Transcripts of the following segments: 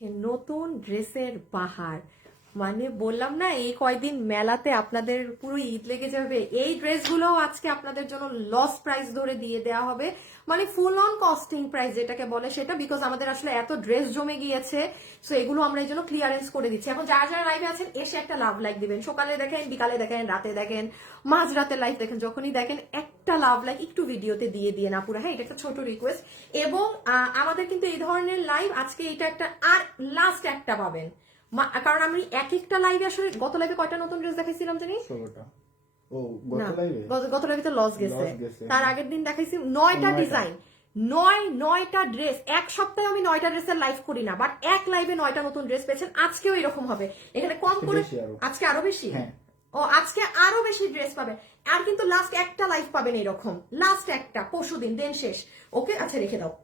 নতুন ড্রেসের বাহার, মানে বললাম না এই কয়দিন মেলাতে আপনাদের পুরো ঈদ লেগে যাবে। এই ড্রেসগুলো আজকে আপনাদের জন্য লস প্রাইস ধরে দিয়ে দেওয়া হবে, মানে ফুল অন কস্টিং প্রাইস যেটাকে বলে সেটা, বিকজ আমাদের আসলে এত ড্রেস জমে গিয়েছে। সো এগুলো আমরা এই জন্য ক্লিয়ারেন্স করে দিচ্ছি। এখন যারা যারা লাইভে আছেন এসে একটা লাভ লাইক দিবেন, সকালে দেখেন, বিকালে দেখেন, রাতে দেখেন, মাঝরাতে লাইভ দেখেন, যখনই দেখেন একটা লাভ লাইক একটু ভিডিওতে দিয়ে দিয়ে না পুরো। হ্যাঁ, এটা একটা ছোট রিকোয়েস্ট। এবং আমাদের কিন্তু এই ধরনের লাইভ আজকে এটা একটা আর লাস্ট একটা পাবেন, কারণ আমি এক একটা লাইভে আসলে গত লাইভে কয়টা নতুন ড্রেস দেখাইছিলাম জানি? গত লাইভে তো লস গেছে। তার আগের দিন দেখাইছি 9টা ডিজাইন, 9টা ড্রেস। এক সপ্তাহে আমি 9টা ড্রেসের লাইভ করি না, বাট এক লাইভে 9টা নতুন ড্রেস পেয়েছেন। আজকেও এরকম হবে, এখানে কম করে আজকে আরো বেশি। ও আজকে আরো বেশি ড্রেস পাবে। আর কিন্তু লাস্ট একটা লাইভ পাবেন এরকম, লাস্ট একটা পরশুদিন, দেন শেষ। ওকে, আচ্ছা রেখে দাও,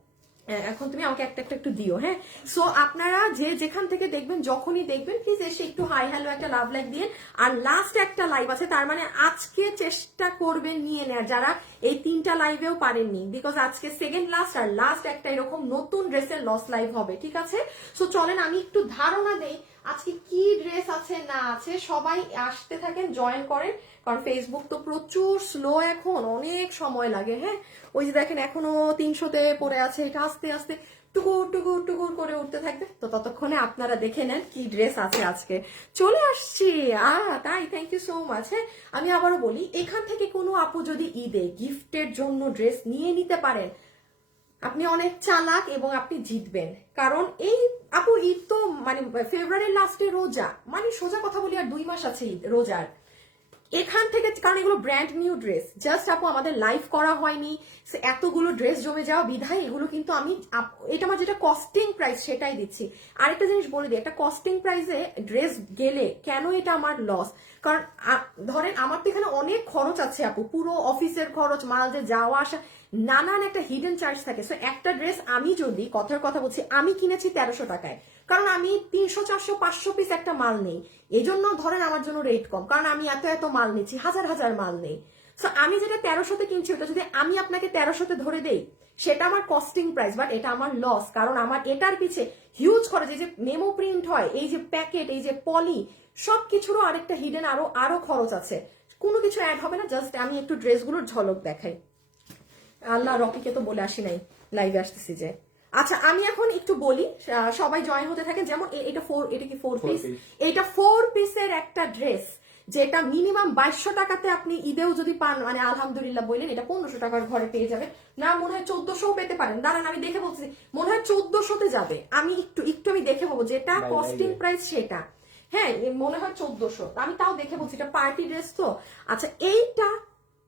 এখন তুমি আমাকে একটা একটা একটু দিও। হ্যাঁ, সো আপনারা যে যেখান থেকে দেখবেন, যখনই দেখবেন প্লিজ এসে একটু হাই হ্যালো একটা লাভ লাইক দিয়ে। আর লাস্ট একটা লাইভ আছে, তার মানে আজকে চেষ্টা করবেন নিয়ে নেয়ার যারা এই 3টা লাইভেও পারেননি, বিকজ আজকে সেকেন্ড লাস্ট আর লাস্ট একটা এরকম নতুন ড্রেসের লস লাইভ হবে। ঠিক আছে, সো চলেন আমি একটু ধারণা দেই আজকে কি ড্রেস আছে না আছে। সবাই আসতে থাকেন, জয়েন করেন, কারণ ফেসবুক তো প্রচুর স্লো, এখন অনেক সময় লাগে। হ্যাঁ, ওই যে দেখেন এখনো 300তে পড়ে আছে, এটা আস্তে আস্তে টুকুর টুকুর টুকুর করে উঠতে থাকবে। তো ততক্ষণে আপনারা দেখে নেন কি ড্রেস আছে আজকে। চলে আসছি। তাই থ্যাংক ইউ সো মাচ। হ্যাঁ, আমি আবারও বলি, এখান থেকে কোনো আপু যদি ঈদে গিফটের জন্য ড্রেস নিয়ে নিতে পারেন, আপনি অনেক চালাক এবং আপনি জিতবেন। কারণ এই আপু ঈদ তো মানে ফেব্রুয়ারির লাস্টে রোজা, মানে সোজা কথা বলি আর 2 মাস আছে ঈদ রোজার। এখান থেকে, কারণ এগুলো ব্র্যান্ড নিউ ড্রেস, জাস্ট আপু আমাদের লাইভ করা হয়নি, এতগুলো ড্রেস জমে যাওয়া বিধায় এগুলো কিন্তু আমি এটা আমার যেটা কস্টিং প্রাইস সেটাই দিচ্ছি। আরেকটা জিনিস বলে দিই, একটা কস্টিং প্রাইসে ড্রেস গেলে কেন এটা আমার লস, কারণ ধরেন আমার তো এখানে অনেক খরচ আছে আপু, পুরো অফিসের খরচ, মাল যে যাওয়া আসা, নানান একটা হিডেন চার্জ থাকে। সো একটা ড্রেস আমি যদি কথার কথা বলছি, আমি কিনেছি 1300 টাকায়, কারণ আমি 300 400 500 পিস একটা মাল নেই, এই জন্য ধরেন আমার জন্য রেট কম, কারণ আমি এত এত মাল নিচ্ছি, হাজার হাজার মাল নেই। সো আমি যেটা 1300তে কিনছি, ওটা যদি আমি আপনাকে 1300তে ধরে দেই, সেটা আমার কস্টিং প্রাইস, বাট এটা আমার লস, কারণ আমার এটার পিছে হিউজ খরচ। এই যে মেমো প্রিন্ট হয়, এই যে প্যাকেট, এই যে পলি, সবকিছুরও আরেকটা হিডেন আরো খরচ আছে। কোনো কিছু অ্যাড হবে না, জাস্ট আমি একটু ড্রেসগুলোর ঝলক দেখাই। আল্লাহ, রকিকে তো বলে আসি নাই, লাইভে আসতেছি যে। আচ্ছা, আমি এখন একটু বলি, সবাই জয়েন হতে থাকেন। যেমন এটা কি 4 পিস, এটা 4 পিসের একটা ড্রেস, যেটা মিনিমাম 2200 টাকাতে আপনি ঈদেও যদি পান, মানে আলহামদুলিল্লাহ বললেন, এটা 1500 টাকার ঘরে পেয়ে যাবেন। না, মনে হয় 1400 পেতে পারেন। দাঁড়ান আমি দেখে বলছি, মনে হয় 1400তে যাবে। আমি একটু আমি দেখে বলবো, যেটা কস্টিং প্রাইস সেটা। হ্যাঁ, মনে হয় 1400, আমি তাও দেখে বলছি, এটা পার্টি ড্রেস তো। আচ্ছা, এইটা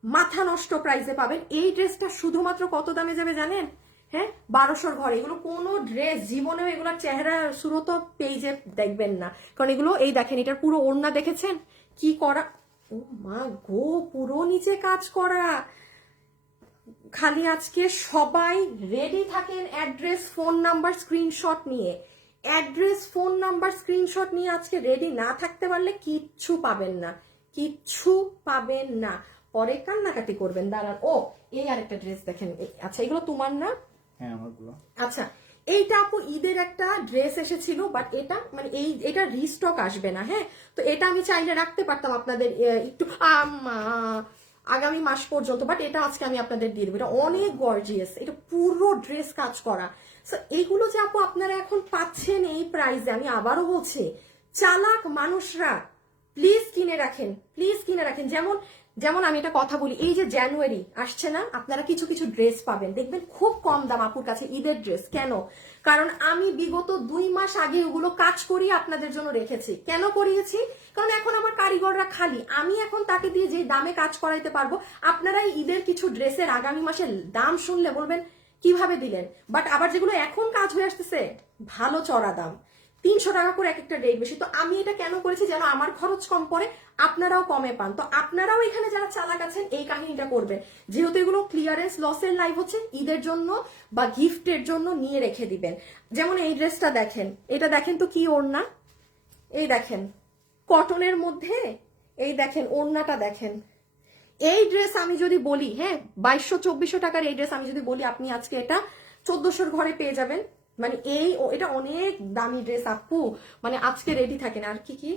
মাথা নষ্ট প্রাইসে পাবেন। এই ড্রেসটা শুধুমাত্র কত দামে যাবে জানেন? হ্যাঁ, 1200-র ঘরে। এগুলো কোনো ড্রেস জীবনেও এগুলোর চেহারা সুরত পেজে দেখবেন না, কারণ এগুলো, এই দেখেন এটার পুরো ওড়না দেখেছেন কি করা, ও মা গো, পুরো নিচে কাজ করা। খালি আজকে সবাই রেডি থাকেন অ্যাড্রেস ফোন নাম্বার স্ক্রিনশট নিয়ে, অ্যাড্রেস ফোন নাম্বার স্ক্রিনশট নিয়ে আজকে রেডি না থাকতে পারলে কিচ্ছু পাবেন না, কিচ্ছু পাবেন না, পরে কান্নাকাটি করবেন। দাঁড়ান, ও এই আরেকটা ড্রেস দেখেন। আচ্ছা, এগুলো তোমার না? হ্যাঁ, আমারগুলো। আচ্ছা, এইটা আপু ঈদের একটা ড্রেস এসেছিল, বাট এটা মানে এটা রিস্টক আসবে না। হ্যাঁ, তো এটা আমি চাইলে রাখতে পারতাম আপনাদের একটু আগামী মাস পর্যন্ত, বাট এটা আজকে আমি আপনাদের দিয়ে দেবো। এটা অনেক গর্জিয়াস, এটা পুরো ড্রেস কাজ করা। সো এইগুলো যে আপু আপনারা এখন পাচ্ছেন এই প্রাইসে, আমি আবারও বলছি, চালাক মানুষরা প্লিজ কিনে রাখেন, প্লিজ কিনে রাখেন। যেমন আমি একটা কথা বলি, এই যে জানুয়ারি আসছে না, আপনারা কিছু কিছু ড্রেস পাবেন, দেখবেন খুব কম দাম আপুর কাছে ঈদের ড্রেস। কেন? কারণ আমি বিগত 2 মাস আগে ওগুলো কাজ করিয়ে আপনাদের জন্য রেখেছি। কেন করিয়েছি? কারণ এখন আমার কারিগররা খালি, আমি এখন তাকে দিয়ে যে দামে কাজ করাইতে পারবো, আপনারা ঈদের কিছু ড্রেসের আগামী মাসের দাম শুনলে বলবেন কিভাবে দিলেন। বাট আবার যেগুলো এখন কাজ হয়ে আসতেছে, ভালো চড়া দাম, 300 টাকা করে এক একটা রেট বেশি। তো আমি এটা কেন করেছি, যেন আমার খরচ কম পড়ে, আপনারাও কমে পান। তো আপনারাও এখানে যারা চালাক আছেন এই কাহিনীটা করবেন, যেহেতু এগুলো ক্লিয়ারেন্স লসের লাইভ হচ্ছে, ঈদের জন্য বা গিফটের জন্য নিয়ে রেখে দিবেন। যেমন এই ড্রেসটা দেখেন, এটা দেখেন তো কি ওড়না, এই দেখেন কটনের মধ্যে, এই দেখেন ওড়নাটা দেখেন। এই ড্রেস আমি যদি বলি, হ্যাঁ 2200-2400 টাকার এই ড্রেস আমি যদি বলি, আপনি আজকে এটা 1400-র ঘরে পেয়ে যাবেন। মানে এটা অনেক দামি ড্রেস আপু, মানে আজকে রেডি থাকে না। আর কি কি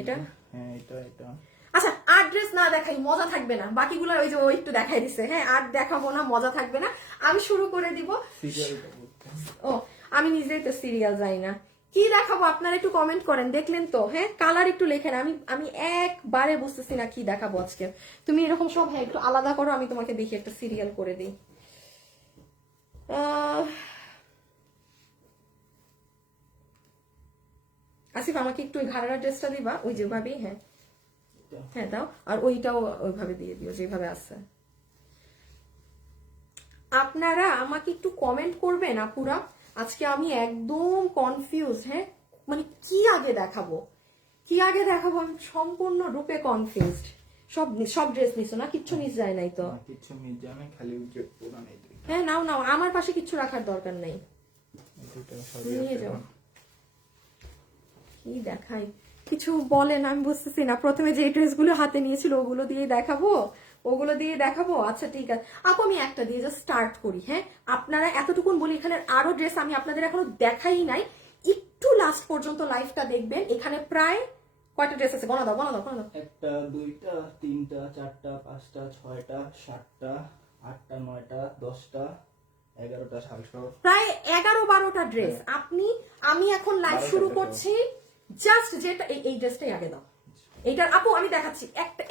এটা, হ্যাঁ এটা আচ্ছা আর ড্রেস না দেখাই মজা থাকবে না, বাকিগুলো ওই যে ও একটু দেখাই দিছে, হ্যাঁ আর দেখাবো না, মজা থাকবে না। আমি শুরু করে দিব। ও আমি নিজেই তো সিরিয়াল যাই না, কি দেখাবো আপনারা একটু কমেন্ট করেন, দেখলেন তো, হ্যাঁ কালার একটু লেখেন। আমি একবারে বুঝতেছি না কি দেখাবো আজকে। তুমি এরকম সব হ্যাঁ একটু আলাদা করো, আমি তোমাকে দেখি একটা সিরিয়াল করে দিই। আসিফ আমাকে একটু ওই ঘাড়ার ড্রেসটা দিবা, ওই যেভাবেই, হ্যাঁ হ্যাঁ দাও, আর ওইটাও ওইভাবে দিয়ে দিও যেভাবে আছে। আপনারা আমাকে একটু কমেন্ট করবেন আপুরা, আজকে আমি একদম কনফিউজ, হ্যাঁ মানে কি আগে দেখাবো আমি সম্পূর্ণ রূপে কনফিউজড। সব ড্রেস নিছো না, কিচ্ছু মিস যায় নাই তো? কিচ্ছু মিস যায় না, খালি যে পুরো নেই। হ্যাঁ নাও, আমার পাশে কিচ্ছু রাখার দরকার নেই, নিয়ে যাও। কি দেখাই কিছু বলেন, আমি বুঝতেছি না। প্রথমে যে ড্রেসগুলো হাতে নিয়েছিল ওগুলো দিয়ে দেখাবো, আচ্ছা ঠিক আছে আপু, আমি একটা দিয়ে জাস্ট স্টার্ট করি। হ্যাঁ আপনারা এতটুকুন বলি, এখানে আরো ড্রেস আমি আপনাদের এখনো দেখাই নাই, একটু লাস্ট পর্যন্ত লাইভটা দেখবেন। এখানে প্রায় কয়টা ড্রেস আছে, গোনা দাও। 1 2 3 4 5 6 7 8 9 10 11টা 700, প্রায় 11-12টা ড্রেস। আমি এখন লাইভ শুরু করছি, জাস্ট যেটা এই ড্রেসটাই আগে দাও। এইটার আপু আমি দেখাচ্ছি,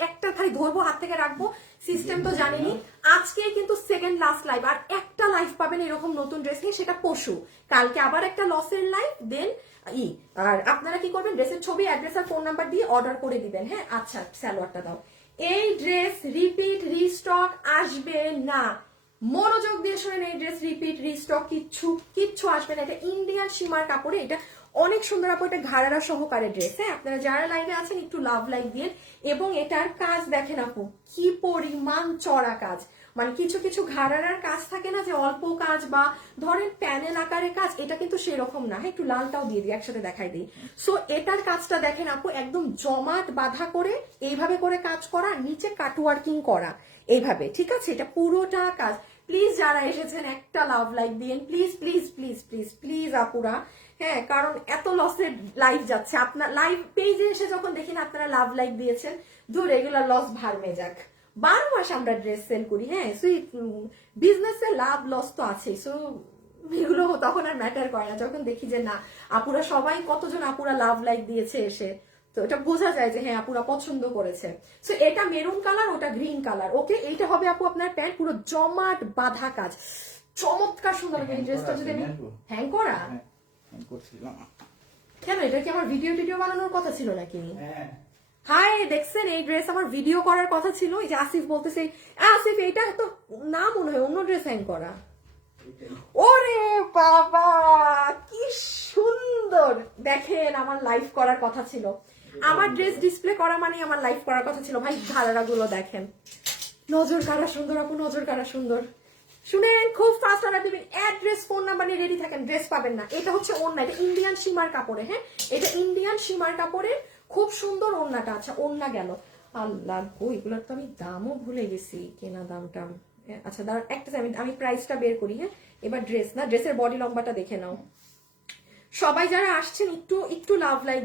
একটা খালি ধরবো, হাত থেকে রাখবো, সিস্টেম তো জানেনি। আজকে কিন্তু সেকেন্ড লাস্ট লাইভ, আর একটা লাইভ পাবেন এরকম নতুন ড্রেস নিয়ে, সেটা পরশু। কালকে আবার একটা লসের লাইভ, দেন আর আপনারা কি করবেন, ড্রেসের ছবি, অ্যাড্রেস আর ফোন নাম্বার দিয়ে অর্ডার করে দিবেন। হ্যাঁ আচ্ছা সালোয়ারটা দাও। এই ড্রেস রিপিট রিস্টক আসবে না, মনোযোগ দিয়ে শোনেন, এই ড্রেস রিপিট রিস্টক কিচ্ছু আসবে না। এটা ইন্ডিয়ান সীমার কাপড়ে, এটা অনেক সুন্দর আপু, এটা ঘাড়ারা সহকারে ড্রেস। হ্যাঁ আপনারা যারা লাইভে আছেন একটু লাভ লাইক দিয়ে, এবং এটার কাজ দেখেন আপু কি পরিমাণ চড়া কাজ, মানে কিছু ঘাড়ারার কাজ থাকে না যে অল্প কাজ বা ধরেন প্যানেল আকারের কাজ, এটা কিন্তু সেরকম না। হ্যাঁ একটু লালটাও দিয়ে দিই, একসাথে দেখাই দিই। সো এটার কাজটা দেখেন আপু, একদম জমাট বাঁধা করে এইভাবে করে কাজ করা, নিচে কাটওয়ার্কিং করা এইভাবে, ঠিক আছে? এটা পুরোটা কাজ। প্লিজ যারা এসেছেন একটা লাভ লাইক দিন, please please please please please আপুরা। হ্যাঁ কারণ এত লসের লাইভ যাচ্ছে, আপনার লাইভ পেজে এসে যখন দেখি না আপনারা লাভ লাইক দিয়েছেন, ধর রেগুলার লস ভারমে যাক। 12 মাস আমরা ড্রেস সেল করি, হ্যাঁ সুইট বিজনেসে লাভ লস তো আছেই, সো এগুলো তখন আর ম্যাটার করে না। যখন দেখি যে না আপুরা সবাই, কতজন আপুরা লাভ লাইক দিয়েছে এসে, তো এটা বোঝা যায় যে হ্যাঁ আপুরা পছন্দ করেছে। সো এটা মেরুন কালার, ওটা গ্রিন কালার। ওকে এইটা হবে আপু আপনার প্যান্ট, পুরো জমাট বাঁধা কাজ, চমৎকার সুন্দর। এই ড্রেসটা যদি আমি হ্যাং করা কেন, এটা কি আমার ভিডিও বানানোর কথা ছিল নাকি? হাই দেখছেন, এই ড্রেস আমার ভিডিও করার কথা ছিল। এই যে আসিফ বলতেছে, আসিফ এটা তো না মনে হয় অন্য ড্রেস হ্যাং করা। ওরে বাবা কি সুন্দর, দেখেন আমার লাইভ করার কথা ছিল, আমার ড্রেস ডিসপ্লে করা মানে আমার লাইভ করার কথা ছিল। ভাই ঘাড়ারা গুলো দেখেন, নজর কারা সুন্দর আপু, নজর কারা সুন্দর। শুনেন, খুব ফাস্ট অর্ডার দিবেন, অ্যাড্রেস ফোন নাম্বার নিয়ে রেডি থাকেন, ড্রেস পাবেন না। এটা হচ্ছে ওড়না, এটা ইন্ডিয়ান সীমার কাপড়ে। হ্যাঁ এটা ইন্ডিয়ান সীমার কাপড়ে, খুব সুন্দর ওড়নাটা। আচ্ছা ওড়না গেল, আল্লাহ গো এগুলোর তো আমি দামও ভুলে গেছি, কেনা দামটা। আচ্ছা দাঁড়ান একটা আমি প্রাইসটা বের করি। হ্যাঁ এবার ড্রেস না, ড্রেসের বডি লম্বাটা দেখে নাও। সবাই যারা আসছেন একটু লাভ লাইক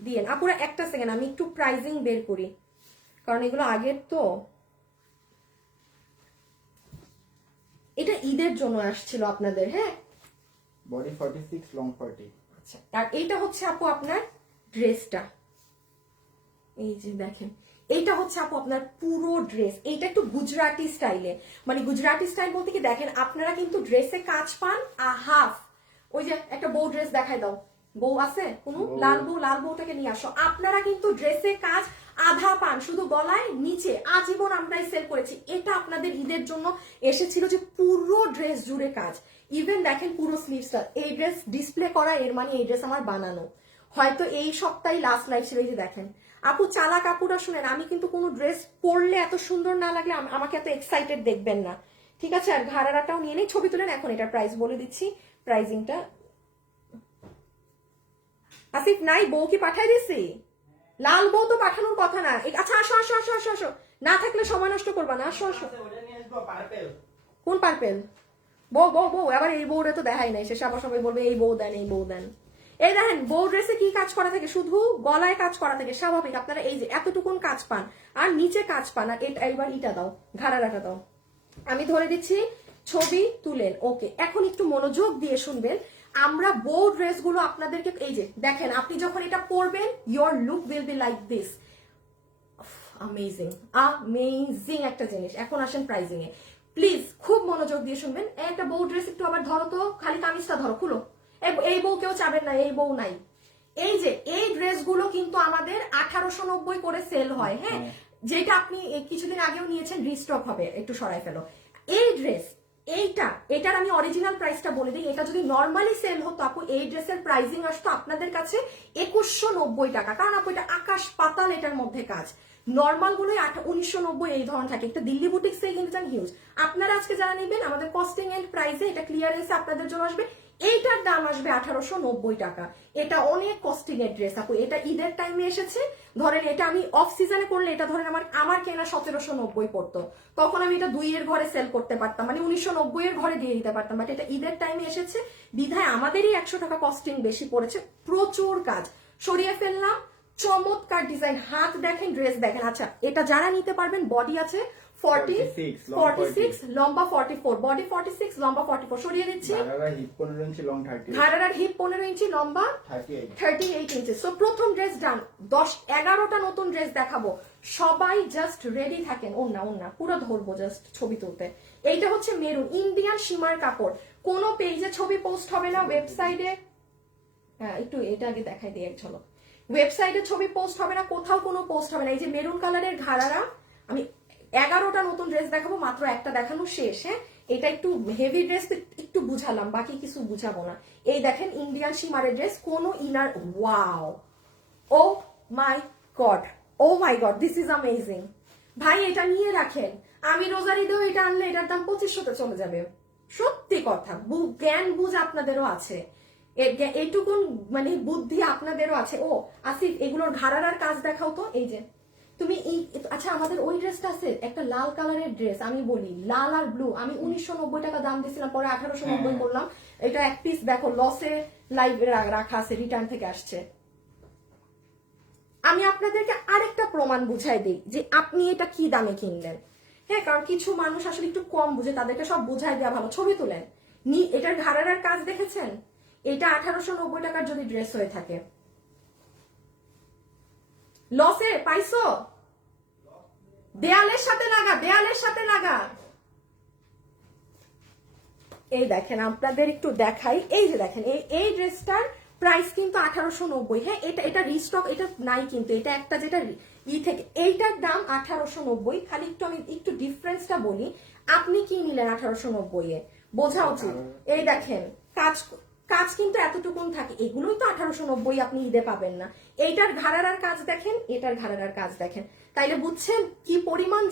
দিয়েন আপুরা। একটা সেকেন্ড আমি একটু প্রাইজিং বের করি, কারণ এগুলো আগের তো। এটা ঈদের জন্য আসছিল আপনাদের। হ্যাঁ বডি 46 লং 40। আচ্ছা আর এইটা হচ্ছে আপু আপনার ড্রেসটা, এই যে দেখেন এইটা হচ্ছে আপু আপনার পুরো ড্রেস। এইটা একটু গুজরাটি স্টাইলে, মানে গুজরাটি স্টাইল বলতে কি দেখেন আপনারা কিন্তু ড্রেসে কাজ পান হাফ। ওই যে একটা বউ ড্রেস দেখায় দাও, বউ আছে কোনো, লাল বউটাকে নিয়ে আসো। আপনারা কিন্তু ড্রেসে কাজ আধা পান, শুধু গলায় নিচে, আজীবন আমরাই সেল করেছি। এটা আপনাদের ঈদের জন্য এসেছিল যে পুরো ড্রেস জুড়ে কাজ। ইভেন দেখেন পুরো স্লিভসটা, এই ড্রেস ডিসপ্লে করা, এর মানে এই ড্রেস আমার বানানো। হয়তো এই সপ্তাহে লাস্ট লাইভ ছিল। এই যে দেখেন আপু, চালাক আপুরা শুনেন, আমি কিন্তু কোনো ড্রেস পরলে এত সুন্দর না লাগলে আমাকে এত এক্সাইটেড দেখবেন না, ঠিক আছে? আর ঘাড়ারাটাও নিয়ে নেই, ছবি তুলেন। এখন এটার প্রাইস বলে দিচ্ছি, প্রাইজিংটা। আসিফ নাই, বউ কি পাঠাই দিছি? লাল বউ তো পাঠানোর কথা না। আচ্ছা আসো আসো আসো আসো আসো, না থাকলে সময় নষ্ট করবা না, আসো আসো। কোন পার্পেল? বউ আবার এই বউরে তো দেখাই নাই, শেষে আবার সবাই বলবে এই বউ দেন এই বউ দেন। এই দেখেন বউ ড্রেসে কি কাজ করা থাকে, শুধু গলায় কাজ করা থাকে স্বাভাবিক, আপনারা এই যে এতটুকুন কাজ পান আর নিচে কাজ পান। আর এটা এবার ইটা দাও, ঘাড়ারাটা দাও, আমি ধরে দিচ্ছি, ছবি তুলেন। ওকে, এখন একটু মনোযোগ দিয়ে শুনবেন। আমরা বউ ড্রেস গুলো আপনাদেরকে এই যে দেখেন, আপনি যখন এটা পরবেন your look will be like this. Amazing একটা জিনিস। এখন আসেন প্রাইজিং এ, প্লিজ খুব মনোযোগ দিয়ে শুনবেন। একটা বউ ড্রেস একটু আবার ধরো তো, খালি কামিজটা ধরো, খুলো। এই বউ কেউ চাবেন না, এই বউ নাই। এই যে এই ড্রেসগুলো কিন্তু আমাদের 1890 করে সেল হয়, হ্যাঁ, যেটা আপনি কিছুদিন আগেও নিয়েছেন, রিস্টক হবে, একটু সরাই ফেলো। এই ড্রেস এটার আমি অরিজিনাল প্রাইসটা বলে দিই। এটা যদি নর্মালি সেল হতো আপু, এই ড্রেসের প্রাইসিং আসতো আপনাদের কাছে 2190 টাকা, কারণ আপু এটা আকাশ পাতাল এটার মধ্যে কাজ। নর্মাল গুলোই 1990 এই ধরনের থাকে। একটা দিল্লি বুটিক্স থেকে কিন্তু হিউজ। আপনারা আজকে যারা নেবেন আমাদের কস্টিং এন্ড প্রাইসে এটা ক্লিয়ারেন্সে আপনাদের জন্য আসবে, এইটার দাম আসবে 1890 টাকা। এটা অনেক কস্টিং এর ড্রেস আপু, এটা ঈদের টাইমে এসেছে। ধরেন এটা আমি অফ সিজনে করলে এটা ধরেন আমার কেনা 1790 পড়তো, তখন আমি এটা 2 এর ঘরে সেল করতে পারতাম, মানে 1990 এর ঘরে দিয়ে দিতে পারতাম। বাট এটা ঈদের টাইমে এসেছে বিধায় আমাদেরই 100 টাকা কস্টিং বেশি পড়েছে। প্রচুর কাজ সরিয়ে ফেললাম, চমৎকার ডিজাইন, হাত দেখেন, ড্রেস দেখেন। আচ্ছা, এটা যারা নিতে পারবেন, বডি আছে 46, লম্বা 44, বডি 46, লম্বা 44, সরিয়ে দিচ্ছি। ঘাড়ার হিপ 15 ইঞ্চি, লম্বা 38 ইঞ্চি। সো প্রথম ড্রেস ডান। 10-11টা নতুন ড্রেস দেখাবো, সবাই জাস্ট রেডি থাকেন। ওন্না পুরো ধরবো জাস্ট ছবি তুলতে। এইটা হচ্ছে মেরুন ইন্ডিয়ান সীমার কাপড়। কোনো পেজে ছবি পোস্ট হবে না, ওয়েবসাইটে একটু এটা আগে দেখাই দিই এক ঝলক। ওয়েবসাইটে ছবি পোস্ট হবে না, কোথাও কোনো পোস্ট হবে না। এই যে মেরুন কালারের ঘাড়ারা, আমি 11টা নতুন ড্রেস দেখাবো, মাত্র একটা দেখানো শেষ। হ্যাঁ, এটা একটু হেভি ড্রেস, একটু বুঝালাম, বাকি কিছু বুঝাবো না। এই দেখেন ইন্ডিয়ান সীমারের ড্রেস, কোনো inner. Wow, oh my god, this is amazing. ভাই এটা নিয়ে রাখেন, আমি রোজার ঈদেও এটা আনলে এটার দাম 2500তে চলে যাবে। সত্যি কথা, জ্ঞান বুঝ আপনাদেরও আছে, এইটুকুন মানে বুদ্ধি আপনাদেরও আছে। ও আসিফ, এগুলোর ঘাড়ার কাজ দেখাও তো। এই যে তুমি আচ্ছা, আমাদের ওই ড্রেসটা আছে একটা লাল কালারের ড্রেস, আমি বলি লাল আর ব্লু, আমি 1990 টাকা দাম দিয়েছিলাম, পরে 1890 করলাম। এটা এক পিস দেখো, লসে লাইভ রাখা আছে, রিটার্ন থেকে আসছে। আমি আপনাদেরকে আরেকটা প্রমাণ বুঝাই দিই যে আপনি এটা কি দামে কিনলেন। হ্যাঁ, কারণ কিছু মানুষ আসলে একটু কম বুঝে, তাদেরকে সব বুঝাই দেওয়া ভালো। ছবি তুলেন, এটার ঘাড়ার কাজ দেখেছেন? এটা 1890 টাকার যদি ড্রেস হয়ে থাকে, লসে পাইছো? দেয়ালের সাথে লাগা। এই দেখেন, আপনাদের একটু দেখাই। এই যে দেখেন, এই ড্রেসটার প্রাইস কিন্তু 1890। হ্যাঁ, এটা রিস্টক, এটা নাই কিন্তু, এটা একটা যেটা থেকে, এইটার দাম 1890। খালি আমি একটু ডিফারেন্সটা বলি, আপনি কি নিলেন 1890 এ, বোঝা উচিত। এই দেখেন কাজ কিন্তু এতটুকুন থাকে, এগুলোই তো 1890 আপনি ঈদে পাবেন না। এইটার ঘাড়ার কাজ দেখেন, এটার ঘাড়ার কাজ দেখেন, তাইলে বুঝছেন কি পরিমাণ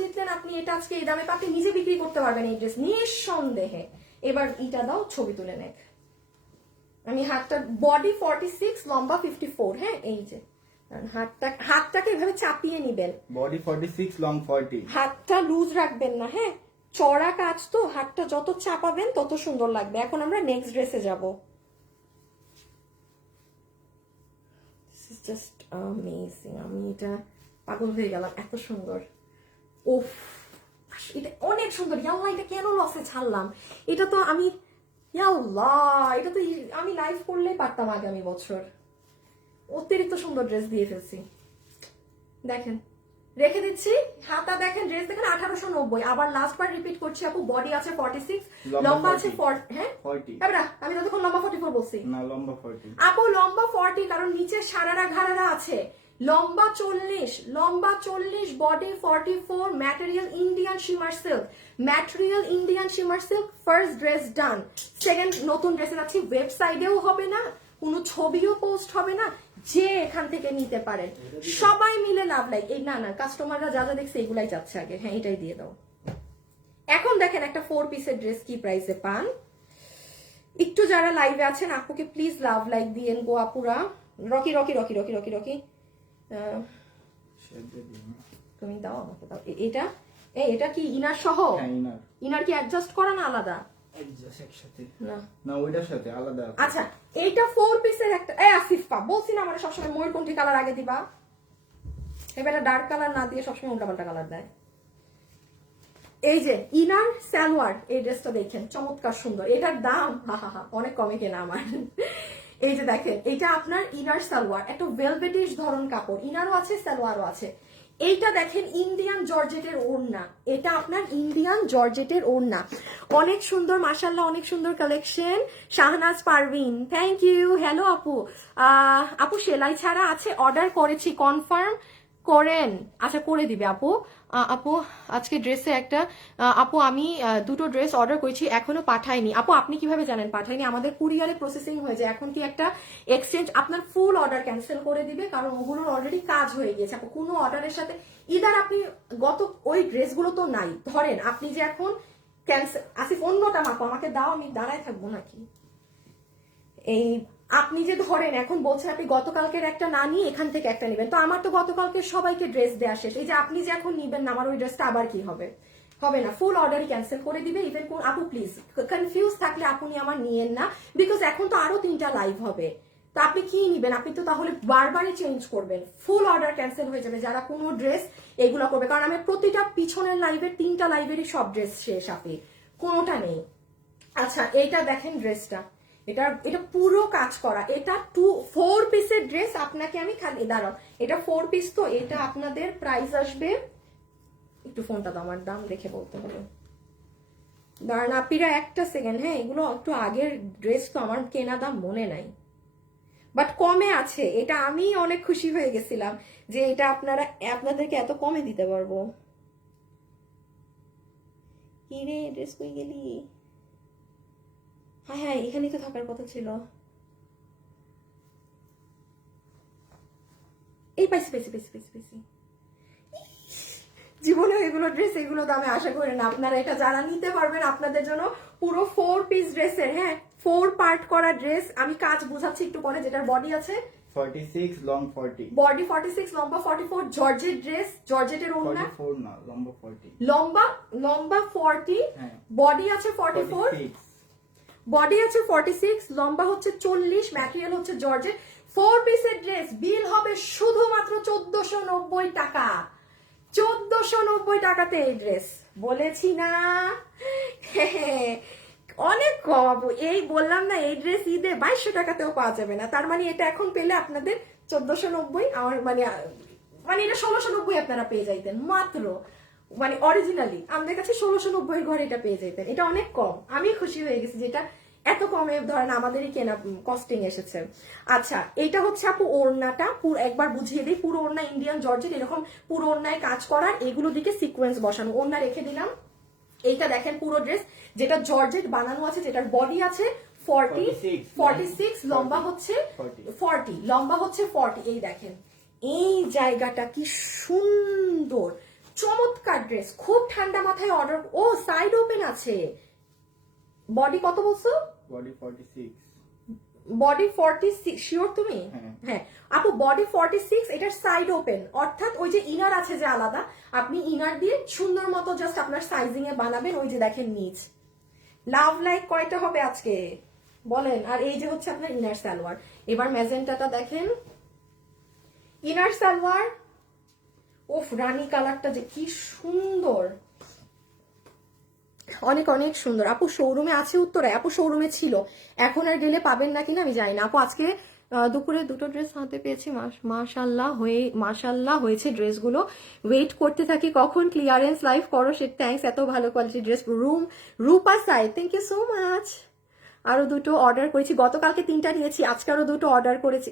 জিতলেন আপনি। এটা আজকে এই দামে আপনি নিজে বিক্রি করতে পারবেন এই ড্রেস নিঃসন্দেহে। এবার ইটা দাও, ছবি তুলে নেক। আমি হাতটা, বডি 46, লম্বা 54। হ্যাঁ, এই যে হাতটাকে এভাবে চাপিয়ে নিবেন, বডি 46, লং 40, হাতটা লুজ রাখবেন না। হ্যাঁ, চড়া কাজ তো, হাতটা যত চাপাবেন তত সুন্দর লাগবে। এখন আমরা নেক্সট ড্রেসে যাব। জাস্ট অ্যামেজিং, আমি এটা পাগল হয়ে গেলাম, এত সুন্দর। ওফ, এটা অনেক সুন্দর। ইয়াল্লাহ, এটা কেন লসে ছাড়লাম? এটা তো আমি এটা তো আমি লাইভ করলেই পারতাম আগামী বছর। অতিরিক্ত সুন্দর ড্রেস দিয়ে ফেলছি। দেখেন, রেখে দিচ্ছি। হাতা দেখেন, ড্রেস দেখেন 1890। আবার লাস্ট বার রিপিট করছি আপু, বডি আছে 46, লম্বা আছে 40। হ্যাঁ, 40। আমি যতক্ষণ লম্বা 44 বলছি না, লম্বা 40 আপু, লম্বা 40, কারণ নিচে সারারা ঘাড়ারা আছে। লম্বা 40, body 44, material Indian shimmer silk. First dress done. Second নতুন ড্রেসে যাচ্ছি, ওয়েবসাইটেও হবে না, কোনো ছবিও পোস্ট হবে না, যে এখান থেকে নিতে পারেন সবাই মিলে লাভ লাইক। এই না কাস্টমাররা যা যা দেখছে এগুলাই যাচ্ছে আগে। হ্যাঁ, এটাই দিয়ে দাও। এখন দেখেন একটা 4 পিসের ড্রেস কি প্রাইসে পান। একটু যারা লাইভে আছেন আপুকে প্লিজ লাভ লাইক দিয়েন গো আপুরা। রকি তুমি দাও আমাকে, দাও। এটা কি ইনার সহ? হ্যাঁ ইনার। ইনার কি অ্যাডজাস্ট করা না আলাদা? অ্যাডজাস্ট একসাথে না না, ওইটার সাথে আলাদা। আচ্ছা এইটা 4 পিসের একটা আসিফা বলছি না আমার সবসময় ময়ূরকণ্ঠী কালার আগে দিবা, এবার ডার্ক কালার না দিয়ে সবসময় উল্টাপাল্টা কালার দেয়। এই যে ইনার সালোয়ার, এই ড্রেসটা দেখেন চমৎকার সুন্দর, এটার দাম অনেক কমে কেনা আমার। এই যে দেখেন এটা আপনার ইনার সালোয়ার, একটা ভেলভেটিশ ধরন কাপড়, ইনারও আছে সালোয়ারও আছে। এইটা দেখেন ইন্ডিয়ান জর্জেটের ওড়না, এটা আপনার ইন্ডিয়ান জর্জেটের ওড়না, অনেক সুন্দর মাশাআল্লাহ, অনেক সুন্দর collection. Shahnaz Parveen thank you. Hello আপু, আপু সেলাই ছাড়া আছে, অর্ডার করেছি, কনফার্ম করেন? আচ্ছা করে দিবে আপু। আপু আজকে ড্রেসে একটা আপু আমি দুটো ড্রেস অর্ডার করেছি এখনো পাঠাইনি। আপু আপনি কিভাবে জানেন পাঠাইনি? আমাদের কুরিয়ারে প্রসেসিং হয়ে যায়, এখন কি একটা এক্সচেঞ্জ আপনার ফুল অর্ডার ক্যান্সেল করে দিবে, কারণ ওগুলোর অলরেডি কাজ হয়ে গিয়েছে। আপু কোনো অর্ডারের সাথে ইদার আপনি গত ওই ড্রেসগুলো তো নাই, ধরেন আপনি যে এখন ক্যান্সেল আসিফ অন্যটা মাপো আমাকে দাও, আমি দাঁড়ায় থাকবো নাকি? এই আপনি যে ধরেন এখন বলছেন আপনি গতকালকের একটা না নিয়ে এখান থেকে একটা নেবেন, তো আমার তো গতকালকে সবাইকে ড্রেস দেওয়া শেষ, এই যে আপনি যে এখন নিবেন না আমার ওই ড্রেসটা আবার কি হবে? হবে না, ফুল অর্ডারই ক্যান্সেল করে দিবে। ইভেন কোন আপু প্লিজ কনফিউজ থাকলে আপনি আমার নিয়েন না, বিকজ এখন তো আরো 3টা লাইভ হবে, তো আপনি কি নিবেন? আপনি তো তাহলে বারবারই চেঞ্জ করবেন, ফুল অর্ডার ক্যান্সেল হয়ে যাবে যারা কোনো ড্রেস এগুলো করবে, কারণ আমি প্রতিটা পিছনের লাইভের 3টা লাইভেরই সব ড্রেস শেষ, আপনি কোনোটা নেই। আচ্ছা এইটা দেখেন ড্রেসটা, এটা পুরো কাজ করা, এটা 4 পিসের ড্রেস। আপনাকে আমি খালি দাঁড়াও, এটা 4 পিস, তো এটা আপনাদের প্রাইস আসবে, একটু ফোনটা তো আমার দাম দেখে বলতে হবে, দাঁড়ান আপিরা একটা সেকেন্ড। হ্যাঁ এগুলো একটু আগের ড্রেস, তো আমার কেনা দাম মনে নাই, বাট কমে আছে, এটা আমি অনেক খুশি হয়ে গেছিলাম যে এটা আপনাদেরকে এত কমে দিতে পারবো। কি রে ড্রেস কই গেলি? হ্যাঁ হ্যাঁ এখানেই তো থাকার কথা ছিল। এই পাইছি পাইছি পাইছি পাইছি পাইছি। জীবনে এগুলো ড্রেস এগুলো দামে আশা করি না। আপনারা এটা যারা নিতে পারবেন আপনাদের জন্য পুরো 4 পিস ড্রেসের, হ্যাঁ 4 পার্ট করা ড্রেস, আমি কাজ বুঝাচ্ছি একটু পরে। যেটার বডি আছে 46 লং 40, বডি 46 লম্বা 44, জর্জেট ড্রেস, জর্জেটের ওড়না, 44 না লম্বা 40, লম্বা 40, হ্যাঁ বডি আছে 44, 46, বডি আছে 46, লম্বা হচ্ছে 40, ম্যাটেরিয়াল হচ্ছে জর্জেট। 4 পিসের ড্রেস বিল হবে শুধুমাত্র 1490 টাকা। 1490 টাকাতে এই ড্রেস, বলেছি না? অনেক কম, এই বললাম না এই ড্রেস ঈদে 2200 টাকাতেও পাওয়া যাবে না, তার মানে এটা এখন পেলে আপনাদের 1490, আমার মানে এটা 1690 আপনারা পেয়ে যাইতেন মাত্র, মানে অরিজিনালি আমাদের কাছে 1690 ঘরে এটা পেয়ে যেতেন, এটা অনেক কম। আমি খুশি হয়ে গেছি যেটা এত কমে ধরেন আমাদেরই কেনা কস্টিং এসেছে। আচ্ছা এটা হচ্ছে আপু ওড়নাটা, একবার বুঝিয়ে দিই, পুরো ওড়না ইন্ডিয়ান জর্জেট, এরকম পুরো ওড়নায় কাজ করার, এগুলো দিকে সিকোয়েন্স বসানো, ওড়না রেখে দিলাম। এইটা দেখেন পুরো ড্রেস যেটা জর্জেট বানানো আছে, যেটার বডি আছে 46, লম্বা হচ্ছে 40, লম্বা হচ্ছে 40। এই দেখেন এই জায়গাটা কি সুন্দর, চমৎকার ড্রেস, খুব ঠান্ডা মাথায় অর্ডার। ও সাইড ওপেন আছে, বডি কত বলছো? বডি 46, বডি 46 শিওর তুমি? হ্যাঁ আপু বডি 46, এটার সাইড ওপেন, অর্থাৎ ওই যে ইনার আছে যে আলাদা, আপনি ইনার দিয়ে সুন্দর মতো জাস্ট আপনার সাইজিং এ বানাবেন। ওই যে দেখেন নিচ, লাভ লাইক কয়টা হবে আজকে বলেন? আর এই যে হচ্ছে আপনার ইনার সালোয়ার। এবার ম্যাজেন্টাটা দেখেন, ইনার সালোয়ার, ওফ রানী কালারটা যে কি সুন্দর, অনেক অনেক সুন্দর। আপু শোরুমে আছে উত্তরায়? আপু শোরুমে ছিল, এখন আর গেলে পাবেন না কিনা আমি জানি না। আপু আজকে দুপুরে দুটো ড্রেস হাতে পেয়েছি, মাশাআল্লাহ হয়েছে ড্রেসগুলো, ওয়েট করতে থাকি কখন ক্লিয়ারেন্স লাইভ করো। সে থ্যাঙ্কস, এত ভালো কোয়ালিটির dress. Rupa Sai thank you so much. আরো দুটো অর্ডার করেছি, গতকালকে 3টা নিয়েছি, আজকে আরো দুটো অর্ডার করেছি।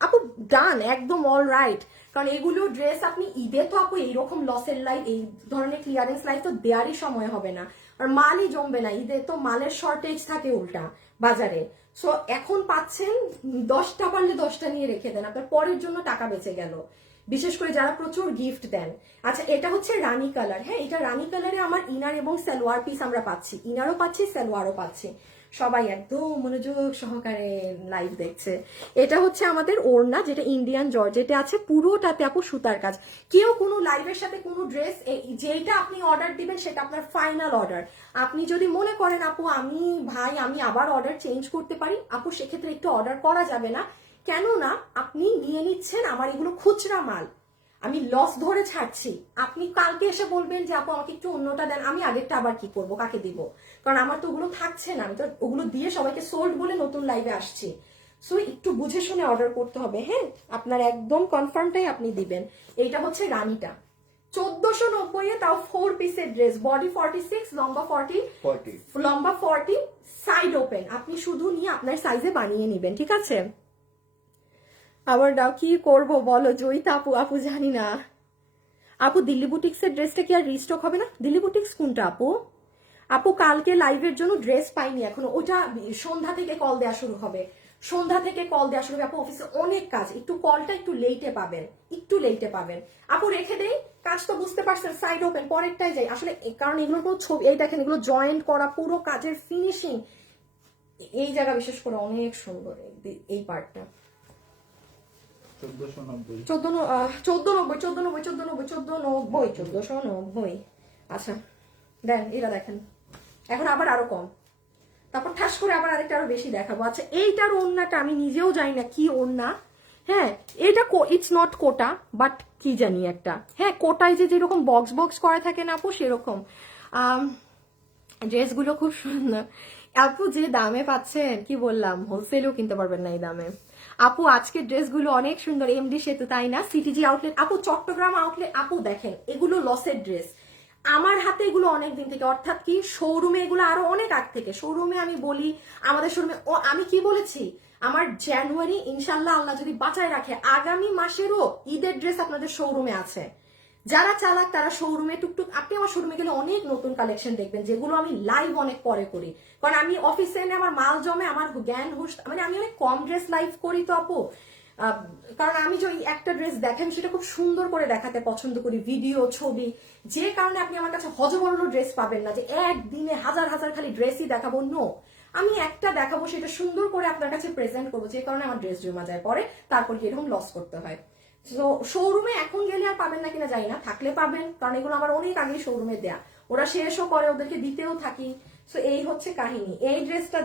আপু ডান, একদম অল রাইট, কারণ এগুলো ড্রেস আপনি ঈদে তো আপু এইরকম লসের লাইভ, এই ধরনের ক্লিয়ারেন্স লাইভ তো দেওয়ারই সময় হবে না, আর মালই জমবে না, ঈদে তো মালের শর্টেজ থাকে উল্টা বাজারে। সো এখন পাচ্ছেন 10টা পারলে 10টা নিয়ে রেখে দেন, আপনার পরের জন্য টাকা বেঁচে গেল, বিশেষ করে যারা প্রচুর গিফট দেন। আচ্ছা এটা হচ্ছে রানী কালার, হ্যাঁ এটা রানী কালারে আমার ইনার এবং সালোয়ার পিস আমরা পাচ্ছি, ইনারও পাচ্ছি সালোয়ারও পাচ্ছি। সবাই একদম মনোযোগ সহকারে লাইভ দেখছে। এটা হচ্ছে আমাদের ওড়না, যেটা ইন্ডিয়ান জর্জেটে আছে, পুরোটাতে আপু সুতার কাজ। কেউ কোনো লাইভের সাথে কোনো ড্রেস যেটা আপনি অর্ডার দিবেন সেটা আপনার ফাইনাল অর্ডার। আপনি যদি মনে করেন আপু আমি আবার অর্ডার চেঞ্জ করতে পারি, আপু সেক্ষেত্রে একটু অর্ডার করা যাবে না। কেননা আপনি নিয়ে নিচ্ছেন আমার এগুলো খুচরা মাল, আমি লস ধরে ছাড়ছি। আপনি কালকে এসে বলবেন যে আপু আমাকে একটু অন্যটা দেন, আমি আগেরটা আবার কি করব, কাকে দিব? কারণ আমার তো ওগুলো থাকছে না, আমি তো ওগুলো দিয়ে সবাইকে সোল্ড বলে নতুন লাইভে আসছি। সো একটু বুঝে শুনে অর্ডার করতে হবে। হ্যাঁ, আপনার একদম কনফার্মটাই আপনি দিবেন। এইটা হচ্ছে রানীটা 1490 তাও 4 পিসের ড্রেস, বডি 46, লম্বা 40, সাইড ওপেন। আপনি শুধু নিয়ে আপনার সাইজে বানিয়ে নিবেন, ঠিক আছে? আবার দাও, কি করব বলো জয়িতা আপু জানি না। আপু দিল্লি বুটিক্সের ড্রেসটা কি আর রিস্টক হবে না? দিল্লি বুটিক্স কোনটা আপু কালকে লাইভের জন্য ড্রেস পাইনি এখনো, ওটা সন্ধ্যা থেকে কল দেওয়া শুরু হবে। আপু অফিসে অনেক কাজ, একটু কলটা একটু লেটে পাবেন। আপু রেখে দেই, কাজ তো বুঝতে পারছেন, সাইড ওপেন। পরেরটাই যাই আসলে, কারণ এগুলো কোনো ছবি, এই দেখেন এগুলো জয়েন্ট করা, পুরো কাজের ফিনিশিং এই জায়গা বিশেষ করে অনেক সুন্দর। এই পার্টটা 1490। আচ্ছা দেন, এটা দেখেন, এখন আবার আরো কম, তারপর ঠাস করে আবার আরেকটা আরো বেশি দেখাবো। আচ্ছা এইটার ওড়নাটা আমি নিজেও জানি না কি ওড়না। হ্যাঁ, এটা ইটস নট কোটা, বাট কি জানি একটা, হ্যাঁ কোটায় যেরকম বক্স করা থাকে না আপু, সেরকম। ড্রেসগুলো খুব সুন্দর আপু, যে দামে পাচ্ছেন কি বললাম, হোলসেলেও কিনতে পারবেন না এই দামে। আপু আজকের ড্রেসগুলো অনেক সুন্দর, এমডি সেতু তাই না, সিটিজি আউটলেট আপু, চট্টগ্রাম আউটলেট আপু। দেখেন এগুলো লসের ড্রেস, আমার হাতে এগুলো অনেক দিন থেকে, অর্থাৎ কি শোরুমে এগুলো আরো অনেক আগ থেকে। শোরুমে আমি বলি, আমাদের শোরুমে আমি কি বলেছি, আমার জানুয়ারি ইনশাল্লাহ আল্লাহ যদি বাঁচায় রাখে আগামী মাসেরও ঈদের ড্রেস আপনাদের শোরুমে আছে। যারা চালাক তারা শোরুমে টুকটুক, আপনি আমার শোরুমে গেলে অনেক নতুন কালেকশন দেখবেন, যেগুলো আমি লাইভ অনেক পরে করি। কারণ আমি অফিসে এনে আমার মাল জমে, আমার জ্ঞান হুশ, মানে আমি অনেক কম ড্রেস লাইভ করি তো আপু। কারণ আমি যে একটা ড্রেস দেখেন সেটা খুব সুন্দর করে দেখাতে পছন্দ করি, ভিডিও ছবি, যে কারণে আপনি আমার কাছে হজবরল ড্রেস পাবেন না যে একদিনে হাজার হাজার খালি ড্রেসই দেখাবো। নো, আমি একটা দেখাবো, সেটা সুন্দর করে আপনার কাছে প্রেজেন্ট করবো, যে কারণে আমার ড্রেস জমা যায় পরে, তারপর কি এরকম লস করতে হয়। তো শোরুমে এখন গেলে আর পাবেন না কিনা জানি না, থাকলে পাবেন, কারণ এগুলো আমার অনেক আগে শোরুমে দেয়া, ওরা শেষও করে, ওদেরকে দিতেও থাকি। তো এই হচ্ছে কাহিনী। এই ড্রেসটা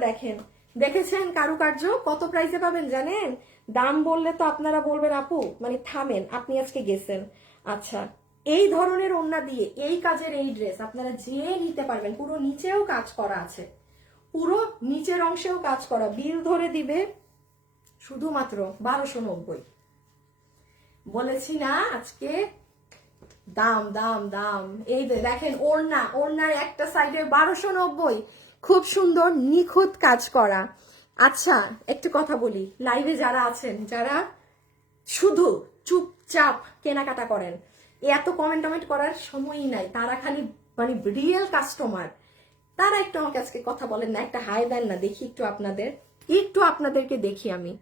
দেখেছেন কারুকার্য কত প্রাইসে পাবেন জানেন? দাম বললে তো আপনারা বলবেন আপু মানে থামেন, আপনি আজকে গেছেন। আচ্ছা, এই ধরনের ওড়না দিয়ে এই কাজের এই ড্রেস আপনারা যে নিতে পারবেন, পুরো নিচেও কাজ করা আছে, পুরো নিচের অংশেও কাজ করা, বিল ধরে দিবে শুধুমাত্র 1290। বলেছি না আজকে দাম দাম দাম। এই দেখেন ওড়নার একটা সাইডে 1290, খুব সুন্দর নিখুঁত কাজ করা। আচ্ছা একটা কথা বলি, লাইভে যারা আছেন, যারা শুধু চুপচাপ কেনাকাটা করেন, এত কমেন্ট করার সময়ই নাই, তারা খালি মানে রিয়েল কাস্টমার, তারা একটু আমাকে আজকে কথা বলেন না, একটা হাই দেন না, দেখি একটু আপনাদেরকে দেখি আমি।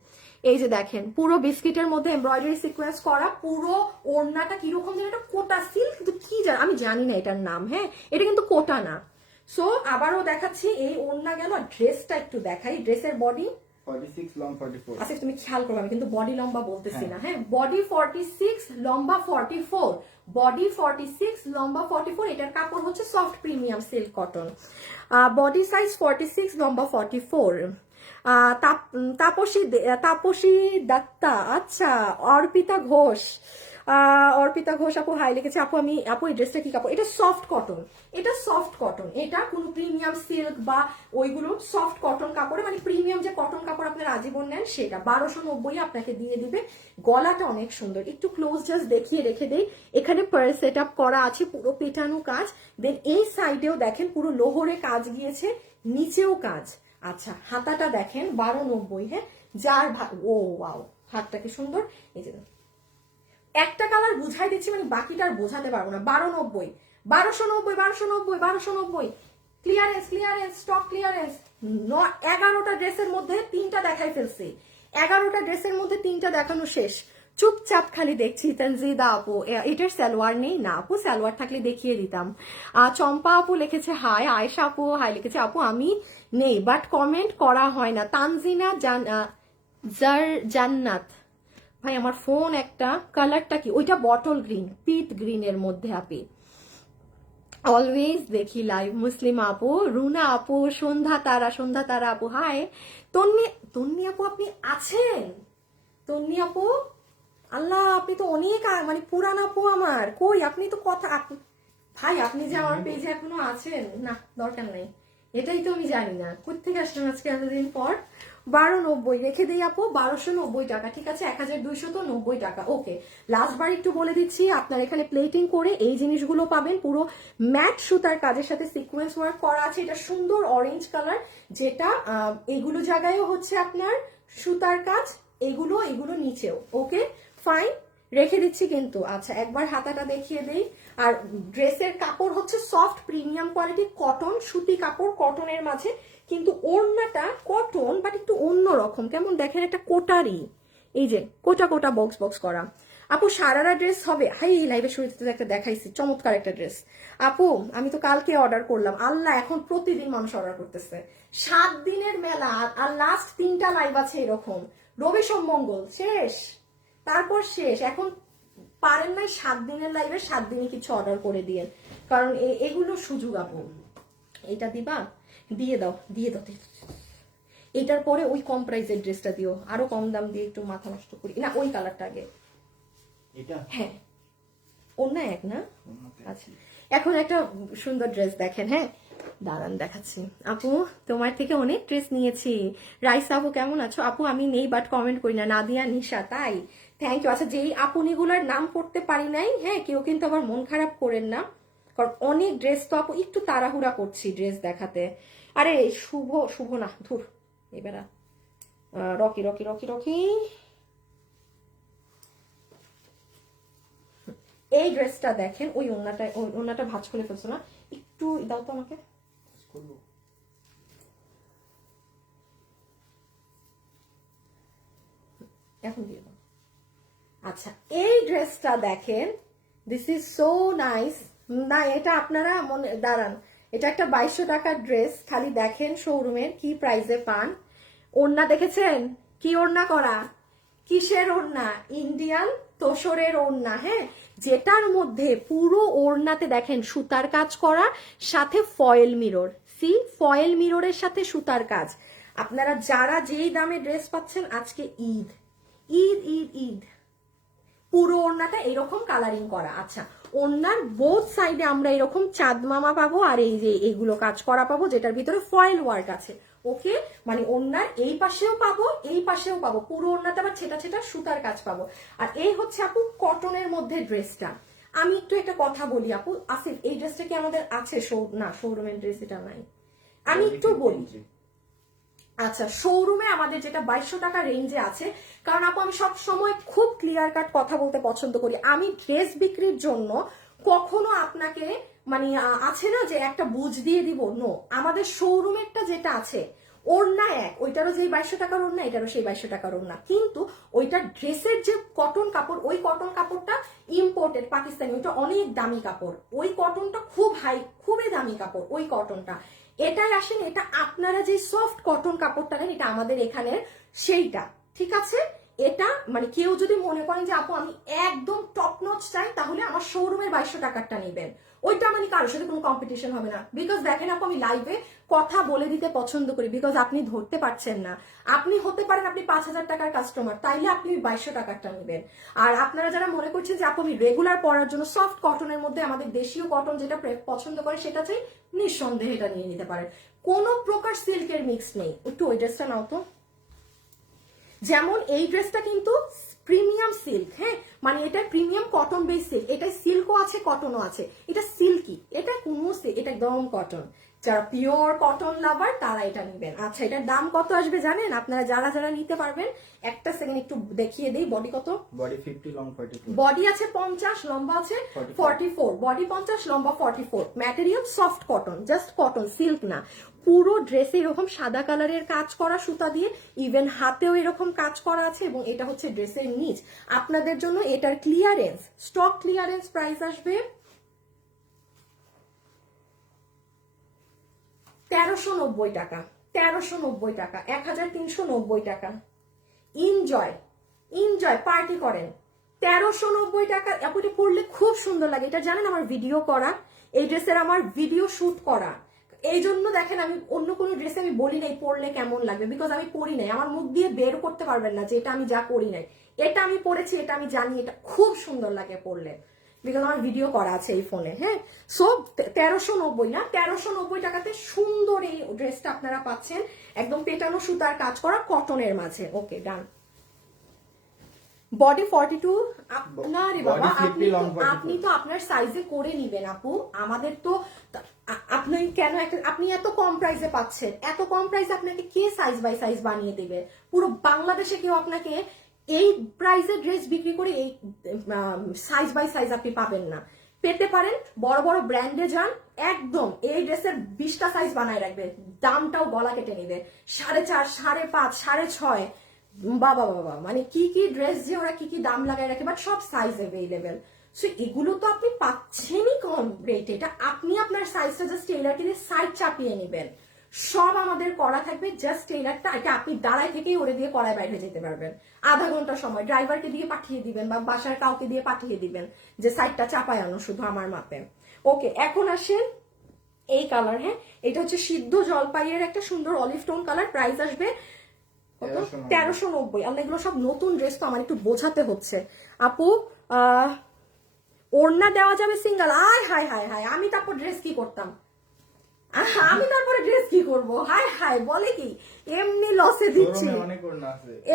এই যে দেখেন পুরো বিস্কিটের মধ্যে এমব্রয়ডারি সিকোয়েন্স করা, পুরো ওড়নাটা কিরকম যেন, এটা কোটা সিল্ক, কিন্তু কি আমি জানি না এটার নাম। হ্যাঁ, এটা কিন্তু কোটা না। সো আবারও দেখাচ্ছি, এই ওড়না গেল, ড্রেসটা একটু দেখাই। ড্রেসের বডি 46, লং 44। আচ্ছা তুমি খেয়াল করবে, আমি কিন্তু বডি লম্বা বলতেছি না। হ্যাঁ, বডি 46, লম্বা 44, বডি 46, লম্বা 44। এটার কাপড় হচ্ছে soft premium silk cotton, body size 46, লম্বা 44। তাপসী দত্তা, আচ্ছা অর্পিতা ঘোষ আপু হাই লিখেছে। আপু এই ড্রেসটা কি কাপড়? এটা সফট কটন, এটা কোনো প্রিমিয়াম সিল্ক বা ওইগুলো সফট কটন কাপড়ে, মানে প্রিমিয়াম যে কটন কাপড় আপনারা আজীবন নেন সেটা 1290 আপনাকে দিয়ে দিবে। গলাটা অনেক সুন্দর, একটু ক্লোজ জাস্ট দেখিয়ে রেখে দেই। এখানে পার সেট আপ করা আছে, পুরো পেটানো কাজ। দেন এই সাইডেও দেখেন পুরো লোহরে কাজ গিয়েছে, নিচেও কাজ। আচ্ছা হাতাটা দেখেন 1290। হ্যাঁ, যার ও ওয়াও, হাতটা কি সুন্দর। এই যে একটা কালার বুঝাই দিচ্ছি, মানে বাকিটা আর বোঝাতে পারবো না। 1290, ক্লিয়ারেন্স, স্টক ক্লিয়ারেন্স। 11টা ড্রেসের মধ্যে 3টা দেখাই ফেলছি, 11টা ড্রেসের মধ্যে 3টা দেখানো শেষ। চুপচাপ খালি দেখছি। তানজিদা আপু এটার সালোয়ার নেই না আপু, সালোয়ার থাকলে দেখিয়ে দিতাম। চম্পা আপু লিখেছে হাই, আয়েশা আপু হাই লিখেছে আপু আমি নেই বাট কমেন্ট করা হয় না। তানজিনা জান্নাত ভাই আমার ফোন একটা কালারটা কি ওইটা বটল গ্রিন, পিট গ্রিনের মধ্যে আপি। অলওয়েজ দেখি লাইভ। মুসলিমা আপু, রুনা আপু, সন্ধ্যা তারা আপু হাই। তন্নি আপু আপনি আছেন? তন্নি আপু আল্লাহ আপনি তো অনেক মানে পুরান আপু আমার, কই আপনি তো ভাই আপনি যে আমার পেজে এখনো আছেন না, দরকার নাই, এটাই তো আমি জানি না কোথেকে আসলেন আজকে এতদিন পর। 1290 রেখে দিই আপু, 1290 টাকা, ঠিক আছে, 1290 টাকা। ওকে, লাস্ট বার একটু বলে দিচ্ছি, আপনার এখানে প্লেটিং করে এই জিনিসগুলো পাবেন, পুরো ম্যাট সুতার কাজের সাথে সিকোয়েন্স ওয়ার্ক করা আছে। এটা সুন্দর অরেঞ্জ কালার, যেটা এগুলো জায়গায়ও হচ্ছে আপনার সুতার কাজ, এগুলো নিচেও। ওকে ফাইন, রেখে দিচ্ছি কিন্তু। আচ্ছা একবার হাতাটা দেখিয়ে দেই। আর ড্রেসের কাপড় হচ্ছে সফট প্রিমিয়াম কোয়ালিটি কটন, সুতি কাপড় কটনের মাঝে, কিন্তু ওড়নাটা কটন বাট একটু অন্যরকম, কেমন দেখেন একটা কোটারি, এই যে কোটা কোটা বক্স বক্স করা। আপু সারারা ড্রেস হবে? হাই এই লাইভের শুরুতে একটা দেখাইছি চমৎকার একটা ড্রেস। আপু আমি তো কালকে অর্ডার করলাম, আল্লাহ এখন প্রতিদিন মানুষ অর্ডার করতেছে, 7 দিনের মেলা আর লাস্ট 3টা লাইভ আছে এরকম, রবি সোম মঙ্গল শেষ, তারপর শেষ। এখন পারেন নাই 7 দিনের লাইভে 7 দিনই কিছু অর্ডার করে দিয়ে, কারণ এগুলো সুযোগ। আপু এটা দিবা? দিয়ে দাও। এটার পরে ওই কম প্রাইসের ড্রেসটা দিও, আরো কম দাম দিয়ে একটু মাথা নষ্ট করি না, ওই কালারটা আগে। এটা হ্যাঁ অন্য এক না? আচ্ছা এখন একটা সুন্দর ড্রেস দেখেন, হ্যাঁ দাঁড়ান দেখাচ্ছি। আপু তোমার থেকে অনেক ড্রেস নিয়েছি। রাইসা আপু কেমন আছো? আপু আমি নেই বাট কমেন্ট করি না। নাদিয়া নিশা, তাই থ্যাংক ইউ। আচ্ছা যেই আপুনিগুলার নাম পড়তে পারি নাই, হ্যাঁ কেউ কিন্তু আবার মন খারাপ করেন না, কারণ অনেক ড্রেস তো আপু একটু তাড়াহুড়া করছি ড্রেস দেখাতে। আরে শুভ না ধুর, এবার রকি রকি রকি রকি এই ড্রেসটা দেখেন, ওই ওন্নাটা ভাঁজ করে ফেলছো না, একটু দাও তো আমাকে। এখন দিয়ে দাও। আচ্ছা এই ড্রেসটা দেখেন, দিস ইজ সো নাইস। না এটা আপনারা মনে দাঁড়ান, এটা একটা 2200 টাকার ড্রেস, খালি দেখেন শোরুমের কি প্রাইসে পান। ওড়না দেখেছেন কি ওড়না করা, কিসের ওড়না? ইন্ডিয়ান তোসরের ওড়না, হ্যাঁ, যেটার মধ্যে পুরো ওড়নাতে দেখেন সুতার কাজ করা, সাথে ফয়েল মিরর, ফয়েল মিররের সাথে সুতার কাজ। আপনারা যারা যেই দামে ড্রেস পাচ্ছেন, আজকে ঈদ ঈদ ঈদ ঈদ, পুরো ওড়নাটা এরকম কালারিং করা। আচ্ছা ওড়নার বোথ সাইডে আমরা এরকম চাঁদ মামা পাবো, আর এই যে এইগুলো কাজ করা পাবো, যেটার ভিতরে ফয়েল ওয়ার্ক আছে। ওকে মানে ওড়নার এই পাশেও পাবো, এই পাশেও পাবো, পুরো ওড়নাতে আবার ছেটা ছেটা সুতার কাজ পাবো। আর এই হচ্ছে আপু কটনের মধ্যে ড্রেসটা। আমি একটু একটা কথা বলি আপু, আসিফ এই ড্রেসটা কি আমাদের আছে? না শোরুমের ড্রেস এটা নাই, আমি একটু বলি। আচ্ছা শোরুমে আমাদের যেটা 2200 টাকা রেঞ্জে আছে, কারণ আপু আমি সব সময় খুব ক্লিয়ার কাট কথা বলতে পছন্দ করি। আমি ড্রেস বিক্রির জন্য কখনো আপনাকে মানে আছে না যে একটা বুঝ দিয়ে দিব, নো। আমাদের শোরুমেরটা যেটা আছে ওড়না এক, ওইটারও যেই 2200 টাকার ওড়না, এটারও সেই 2200 টাকার ওড়না, কিন্তু ওইটা ড্রেসের যে কটন কাপড়, ওই কটন কাপড়টা ইম্পোর্টেড পাকিস্তানি, ওইটা অনেক দামি কাপড়, ওই কটনটা খুবই দামি কাপড় ওই কটনটা। এটাই আসেন, এটা আপনারা যে সফট কটন কাপড়টা নেন, এটা আমাদের এখানে সেইটা, ঠিক আছে। এটা মানে কেউ যদি মনে করেন যে আপু আমি একদম টপ নচ চাই, তাহলে আমার শোরুমের 2200 টাকারটা নেবেন, ওইটা মানে কারোর সাথে কোনো কম্পিটিশন হবে না। বিকজ দেখেন আপু আমি লাইভে কথা বলে দিতে পছন্দ করি, বিকজ আপনি ধরতে পারছেন না, আপনি হতে পারেন আপনি 5000 টাকার কাস্টমার, তাইলে আপনি 2200 টাকারটা নেবেন। আর আপনারা যারা মনে করছেন যে আপু আমি রেগুলার পরার জন্য সফট কটনের মধ্যে আমাদের দেশীয় কটন যেটা পছন্দ করে সেটা চাই, নিঃসন্দেহে এটা নিয়ে নিতে পারেন, কোনো প্রকার সিল্কের মিক্স নেই। একটু ওই ড্রেসটা নাও তো। যেমন এই ড্রেসটা কিন্তু প্রিমিয়াম সিল্ক, হ্যাঁ মানে এটা প্রিমিয়াম কটন বেস সিল্ক, এটা সিল্কও আছে কটনও আছে, এটা সিল্কি, এটা কোনো এটা একদম কটন, যারা পিওর কটন লাভার তারা এটা নেবেন। আচ্ছা, এটার দাম কত আসবে জানেন আপনারা? যারা যারা নিতে পারবেন একটা সেকেন্ড একটু দেখিয়ে দেই। বডি কত? Body 50, long 44। বডি আছে 50, লম্বা আছে 44। বডি 50, লম্বা 44। Material soft cotton, just cotton, silk না। পুরো ড্রেসে এরকম সাদা কালারের কাজ করা সুতা দিয়ে, ইভেন হাতেও এরকম কাজ করা আছে, এবং এটা হচ্ছে ড্রেসের নিচ। আপনাদের জন্য এটার ক্লিয়ারেন্স, স্টক ক্লিয়ারেন্স প্রাইস আসবে 1390 টাকা। 1390 টাকা, 1390 টাকা। এনজয়, এনজয়, পার্টি করেন। 1390 টাকা। আপনি পরলে খুব সুন্দর লাগে। এটা জানেন আমার ভিডিও করা, এই ড্রেসের আমার ভিডিও শুট করা। এই জন্য দেখেন আমি অন্য কোনো ড্রেসে আমি বলি নাই পরলে কেমন লাগবে, বিকজ আমি পরি নাই। আমার মুখ দিয়ে বের করতে পারবেন না যে এটা আমি যা করি নাই। এটা আমি পরেছি, এটা আমি জানি, এটা খুব সুন্দর লাগে পরলে, বিকজ আমার ভিডিও করা আছে এই ফোনে। হ্যাঁ, সো 1390 না, 1390 টাকাতে সুন্দর এই ড্রেসটা আপনারা পাচ্ছেন, একদম পেটানো সুতার কাজ করা কটনের মাঝে। ওকে, ডান। বডি 42। না রে বাবা, আপনি তো আপনার সাইজে করে নিবেন আপু। আমাদের তো আপনি কেন আপনি এত কম প্রাইসে পাচ্ছেন? এত কম প্রাইসে আপনাকে কে সাইজ বাই সাইজ বানিয়ে দিবে? পুরো বাংলাদেশে কেউ আপনাকে এই প্রাইসে ড্রেস বিক্রি করে এই সাইজ বাই সাইজ আপনি পাবেন না। পেতে পারেন বড় বড় ব্র্যান্ডে যান, একদম এই ড্রেসের 20টা সাইজ বানায় রাখবে, দামটাও গলা কেটে নিবে। 4.5, 5.5, 6.5। বাবা বাবা, মানে কি কি ড্রেস যে ওরা কি কি দাম লাগায় রাখে, বাট সব সাইজ অ্যাভেলেবেল। সো এগুলো তো আপনি পাচ্ছেনই কম রেটে। এটা আপনি আপনার সাইজটা জাস্ট টেইলারকে দিয়ে সাইড চাপিয়ে নেবেন। সব আমাদের করা থাকবে, জাস্ট টেইলারটা এটা আপনি দাঁড়ায় থেকেই ওরে দিয়ে কড়ায় বাইরে যেতে পারবেন। আধা ঘন্টা সময় ড্রাইভারকে দিয়ে পাঠিয়ে দিবেন বা বাসার কাউকে দিয়ে পাঠিয়ে দিবেন যে সাইডটা চাপায় আনো শুধু আমার মাপে। ওকে, এখন আসেন এই কালার। হ্যাঁ, এটা হচ্ছে সিদ্ধ জলপাইয়ের একটা সুন্দর অলিভ টোন কালার। প্রাইস আসবে 1390। আল্লাহ, এগুলো সব নতুন ড্রেস তো আমার একটু বোঝাতে হচ্ছে। আপু ওড়না দেওয়া যাবে সিঙ্গেল? আয় হায় হায় হায়, আমি তারপর ড্রেস কি করতাম? আমি তারপরে ড্রেস কি করবো? হায় হায়, বলে কি এমনি লসে দিচ্ছি,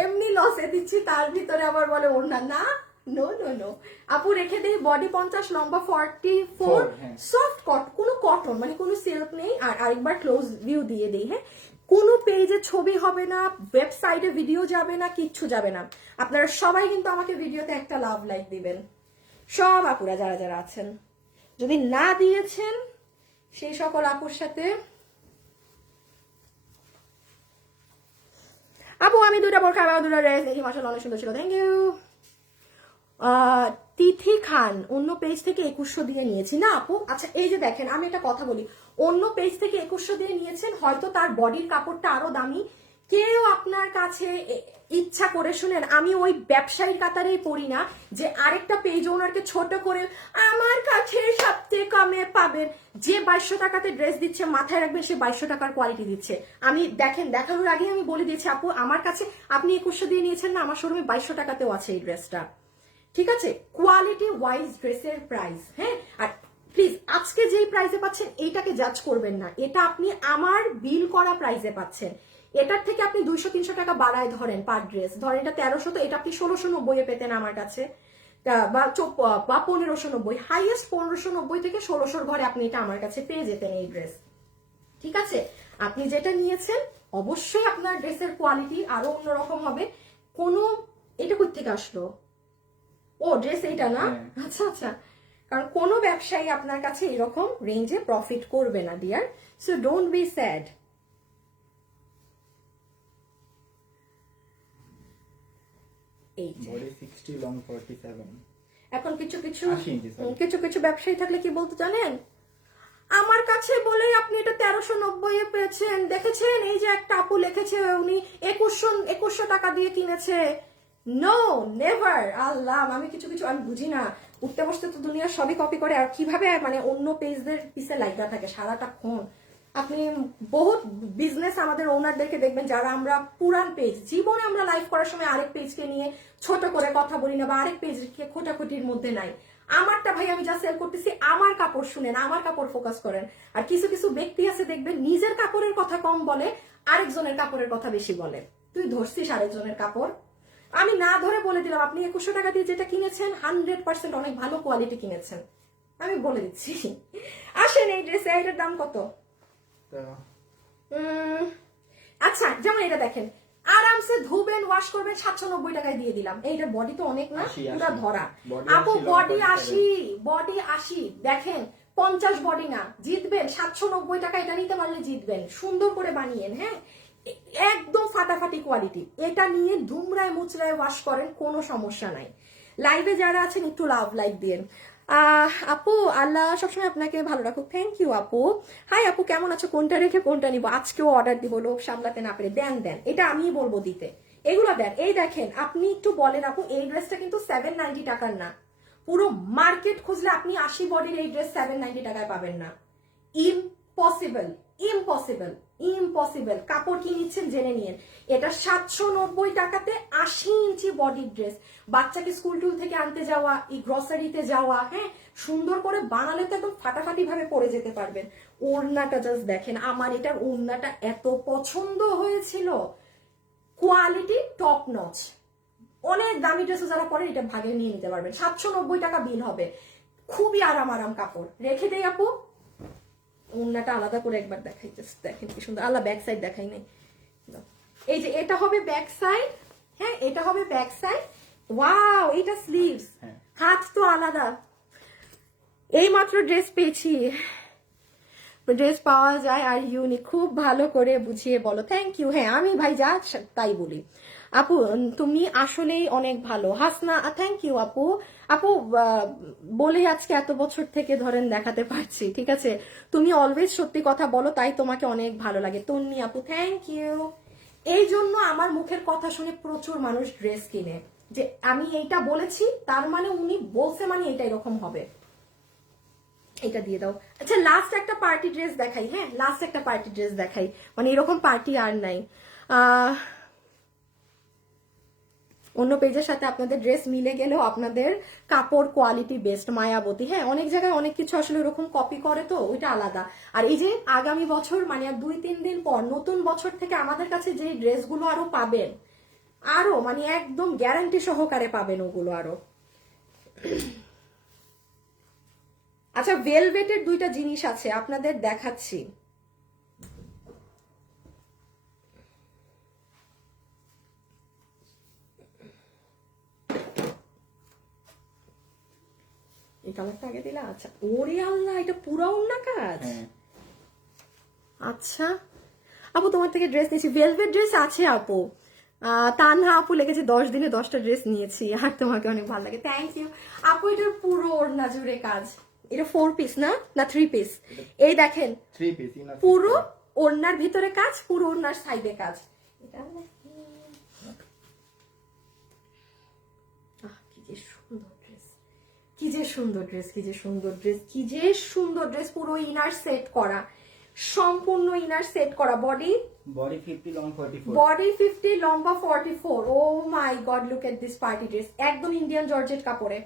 এমনি লসে দিচ্ছি, তার ভিতরে আবার বলে ওড়না না। নো নো নো আপু, রেখে দেই। বডি 50, লম্বা 44। সফট কোনো কটন মানে কোনো সিল্ক নেই। আর আরেকবার ক্লোজ ভিউ দিয়ে দিই। হ্যাঁ, কোনো পেজে ছবি হবে না, ওয়েবসাইটে ভিডিও যাবে না, কিচ্ছু যাবে না। আপনারা সবাই কিন্তু আমাকে ভিডিওতে একটা লাভ লাইক দিবেন, সব আপুরা যারা যারা আছেন। যদি না দিয়েছেন সেই সকল আপুর সাথে, আপু আমি দুটা বোরখা বা দুটা ড্রেস দেখি, মাশাআল্লাহ অনেক সুন্দর ছিল, থ্যাংক ইউ। তিথি খান, অন্য পেজ থেকে 2100 দিয়ে নিয়েছি। না আপু, আচ্ছা এই যে দেখেন, আমি একটা কথা বলি, অন্য পেজ থেকে 2100 দিয়ে নিয়েছেন, হয়তো তার বডির কাপড়টা আরো দামি। কেউ আপনার কাছে ইচ্ছা করে, শুনেন, আমি ওই ব্যবসায়ীর কাতারেই পড়ি না যে আরেকটা পেজ ওনারকে ছোট করে আমার কাছে সবচেয়ে কমে পাবেন। যে 2200 টাকাতে ড্রেস দিচ্ছে, মাথায় রাখবেন সে 2200 টাকার কোয়ালিটি দিচ্ছে। আমি দেখেন, দেখানোর আগে আমি বলে দিয়েছি আপু, আমার কাছে আপনি 2100 দিয়ে নিয়েছেন না, আমার শোরুমে 2200 টাকাতেও আছে এই ড্রেসটা। ঠিক আছে, কোয়ালিটি ওয়াইজ ড্রেসের প্রাইস। হ্যাঁ, আর প্লিজ আজকে যেই প্রাইসে পাচ্ছেন এইটাকে জাজ করবেন না, এটা আপনি আমার বিল করা প্রাইসে পাচ্ছেন। এটার থেকে আপনি 200-300 টাকা বাড়ায় ধরেন পার ড্রেস, ধরেন এটা 1300, তো এটা আপনি 1690 পেতেন আমার কাছে, বা 1590, হাইয়েস্ট 1590 থেকে 1600 ঘরে আপনি এটা আমার কাছে পেয়ে যেতেন এই ড্রেস। ঠিক আছে, আপনি যেটা নিয়েছেন অবশ্যই আপনার ড্রেসের কোয়ালিটি আরো অন্যরকম হবে। কোনো এটা কই থেকে আসলো? ও ড্রেস এইটা না, আচ্ছা আচ্ছা। কারণ কোনো ব্যবসায়ী আপনার কাছে এরকম রেঞ্জে প্রফিট করবে না dear, so don't be sad. এখন কিছু কিছু ব্যবসায়ী থাকলে কি বলতে জানেন, আমার কাছে বলেই আপনি এটা 1390 পেয়েছেন, দেখেছেন এই যে একটা আপু লিখেছে উনি 2100 টাকা দিয়ে কিনেছে। No, never. আল্লাহ, আমি কিছু আমি বুঝি না, উঠতে বসতে তো দুনিয়া সবই কপি করে, আর কিভাবে মানে অন্য পেজদের পিছে লাইগা থাকে সারাটা ক্ষণ। আপনি বহুত বিজনেস আমাদের ওনারদেরকে দেখবেন, যারা আমরা পুরান পেজ, জীবনে আমরা লাইভ করার সময় আরেক পেজকে নিয়ে ছোট করে কথা বলি না, বা আরেক পেজকে খোটাখুটির মধ্যে নাই। আমারটা ভাই আমি যা সেল করতেছি, আমার কাপড় শুনেন, আমার কাপড় ফোকাস করেন। আর কিছু কিছু ব্যক্তি আছে দেখবেন নিজের কাপড়ের কথা কম বলে, আরেকজনের কাপড়ের কথা বেশি বলে। তুই ধরছিস আরেকজনের কাপড়? আমি না ধরে বলে দিলাম, আপনি 2100 টাকা দিয়ে যেটা কিনেছেন 100% অনেক ভালো কোয়ালিটি কিনেছেন, আমি বলে দিচ্ছি। আসেন এই ড্রেসে, এটার দাম কত? আচ্ছা যেমন এটা দেখেন, আরামসে ধুবেন, ওয়াশ করবেন, 790 টাকায় দিয়ে দিলাম। এইটার বডি তো অনেক না, পুরো ধরা। আপু বডি 80 দেখেন, 50 বডি না, জিতবেন 790 টাকা। এটা নিতে পারলে জিতবেন। সুন্দর করে বানিয়েন, হ্যাঁ, একদম ফাটাফাটি কোয়ালিটি। এটা নিয়ে ধুমরায় মুচড়ায় ওয়াশ করেন, কোনো সমস্যা নাই। লাইভে যারা আছেন একটু লাইক দিয়েন। আপু আল্লাহ সবসময় আপনাকে ভালো রাখুক। থ্যাংক ইউ আপু। হাই আপু, কেমন আছো? কোনটা রেখে কোনটা নিবো? আজকেও অর্ডার দিব, লোক সামলাতে না পেরে। দেন এটা আমিই বলবো দিতে, এগুলো দেন। এই দেখেন, আপনি একটু বলেন আপু, এই ড্রেসটা কিন্তু 790 টাকার না। পুরো মার্কেট খুঁজলে আপনি 80 বডির এই ড্রেস 790 টাকায় পাবেন না। Impossible, impossible, impossible. কাপড় কি নিচ্ছেন জেনে নিন। এটা 790 টাকাতে 80 ইঞ্চি বডির ড্রেস। বাচ্চাকে স্কুল টুল থেকে আনতে যাওয়া, এই গ্রসারিতে যাওয়া, হ্যাঁ, সুন্দর করে বানালে তো একদম ফাটাফাটি ভাবে পরে যেতে পারবেন। ওড়নাটা জাস্ট দেখেন, আমার এটার ওড়নাটা এত পছন্দ হয়েছিল। Quality top notch. অনেক দামি ড্রেসও যারা পরে এটা ভাগে নিয়ে নিতে পারবেন। 790 টাকা বিল হবে। খুবই আরাম কাপড়। রেখে দেই আপু, ওড়নাটা আলাদা করে একবার দেখাই, জাস্ট দেখেন কি সুন্দর। আল্লাহ ব্যাক সাইড দেখাই নাই। এই যে এটা হবে ব্যাক সাইড, হ্যাঁ, এটা হবে ব্যাক সাইড। ওয়াও, এটা স্লিভস, হাত তো আলাদা। এই মাত্র ড্রেস পেয়েছি। ড্রেস পাওয়া যায় আর ইউনিক। খুব ভালো করে বুঝিয়ে বলো। Thank you. হ্যাঁ, আমি ভাই যা তাই বলি। আপু তুমি আসলেই অনেক ভালো। হাসনা, থ্যাংক ইউ আপু। আপু বলে আজকে এত বছর থেকে ধরেন দেখাতে পারছি, ঠিক আছে। তুমি অলওয়েজ সত্যি কথা বলো, তাই তোমাকে অনেক ভালো লাগে। তন্নি আপু, থ্যাংক ইউ। এই জন্য আমার মুখের কথা শুনে প্রচুর মানুষ ড্রেস কিনে, যে আমি এইটা বলেছি তার মানে উনি বলছে মানে এটা এরকম হবে। এটা দিয়ে দাও। আচ্ছা লাস্ট একটা পার্টি ড্রেস দেখাই, হ্যাঁ, লাস্ট একটা পার্টি ড্রেস দেখাই, মানে এরকম পার্টি আর নাই। অন্য পেজের সাথে আপনাদের ড্রেস মিলে গেলেও আপনাদের কাপড় কোয়ালিটি বেস্ট। মায়াবতী, হ্যাঁ, অনেক জায়গায় অনেক কিছু আসলে এরকম কপি করে, তো ওইটা আলাদা। আর এই যে আগামী বছর, মানে আর 2-3 দিন পর নতুন বছর থেকে আমাদের কাছে যে ড্রেসগুলো আরো পাবেন, আরো মানে একদম গ্যারান্টি সহকারে পাবেন ওগুলো আরো। আচ্ছা ভেলভেটের 2টা জিনিস আছে আপনাদের দেখাচ্ছি। এই কালারটা আগে দিলা? আচ্ছা, ওরে আল্লাহ, এটা পুরো ওন্না কাজ। আচ্ছা আপু, তোমার থেকে ড্রেস নিয়েছি। ভেলভেট ড্রেস আছে আপু। তানহা আপু লিখেছে 10 দিনে 10টা ড্রেস নিয়েছি, আর তোমাকে অনেক ভালো লাগে। থ্যাংক ইউ আপু। এটার পুরো ওড়না জুড়ে কাজ। এটা 4 পিস না 3 পিস? এই দেখেন, 3 পিস পুরো ওড়নার ভিতরে কাজ, পুরো ওড়নার সাইডে কাজ। এটা কি যে সুন্দর ড্রেস, কি যে সুন্দর ড্রেস, কি যে সুন্দর ড্রেস, কি যে সুন্দর ড্রেস। পুরো ইনার সেট করা, সম্পূর্ণ ইনার সেট করা। বডি 50 লং 44, বডি 50 লম্বা 44। Oh my god, look at this party dress. একদম ইন্ডিয়ান জর্জেট কাপড়ে,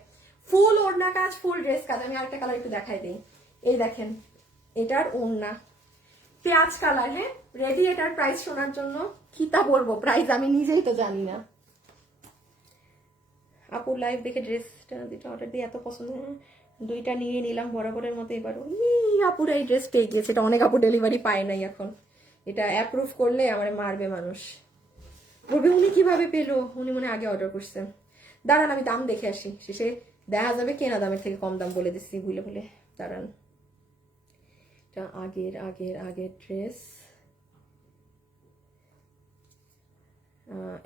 ফুল ওড়না কাজ, ফুল ড্রেস কাজ। আমি আরেকটা কালার একটু দেখাই দিই। এই দেখেন, এটার ওড়না পেঁয়াজ কালার। হ্যাঁ, রেডি এটার প্রাইস শোনার জন্য? কি তা বলবো প্রাইস, আমি নিজেই তো জানি না। আপুর লাইভ দেখে ড্রেসটা 2টা অর্ডার দিয়ে এত পছন্দ, 2টা নিয়ে নিলাম বরাবরের মতো। এবার আপুর এই ড্রেস পেয়ে গিয়েছে। এটা অনেক আপু ডেলিভারি পায় নাই এখন। এটা অ্যাপ্রুভ করলে আমার মারবে মানুষ, বলবে উনি কিভাবে পেলো, উনি মনে আগে অর্ডার করছেন। দাঁড়ান আমি দাম দেখে আসি, শেষে দেখা যাবে কেনা দামের থেকে কম দাম বলে দিচ্ছি ভুলে ভুলে। দাঁড়ান, এটা আগের আগের আগের ড্রেস।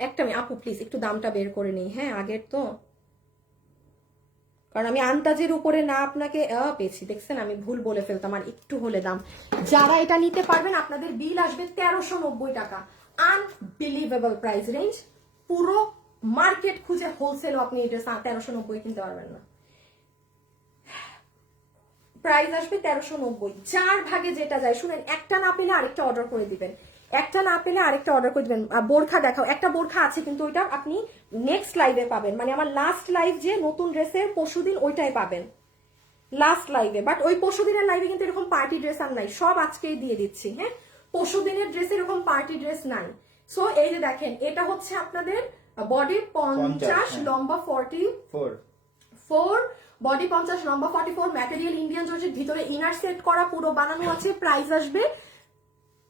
একটা আমি আপু প্লিজ একটু দামটা বের করে নিই, হ্যাঁ, আগের তো, কারণ আমি আন্দাজের উপরে না আপনাকে পেয়েছি, দেখছেন আমি ভুল বলে ফেলতাম। আর একটু হলে দাম, যারা এটা নিতে পারবেন আপনাদের বিল আসবে 1390 টাকা। Unbelievable price range. পুরো মার্কেট খুঁজে হোলসেলও আপনি এটা 1390 কিনতে পারবেন না। প্রাইস আসবে 1390। 4 ভাগে যেটা যায়, শুনেন, একটা না পেলে আরেকটা অর্ডার করে দিবেন, একটা না পেলে আরেকটা অর্ডার করে দিবেন। বোরখা দেখাও, একটা বোরখা আছে কিন্তু ওইটা আপনি নেক্সট লাইভে পাবেন, মানে আমার লাস্ট লাইভ যে নতুন ড্রেসের পরশুদিন ওইটাই পাবেন লাস্ট লাইভে। বাট ওই পরশুদিনের লাইভে কিন্তু এরকম পার্টি ড্রেস আর নাই, সব আজকেই দিয়ে দিচ্ছি। হ্যাঁ, পরশুদিনের ড্রেসে এরকম পার্টি ড্রেস নাই। সো এই যে দেখেন, এটা হচ্ছে আপনাদের বডি 50 লম্বা 44, বডি 50 লম্বা 44, ম্যাটেরিয়াল ইন্ডিয়ান জর্জেট, ভিতরে ইনার সেট করা, পুরো বানানো আছে। প্রাইস আসবে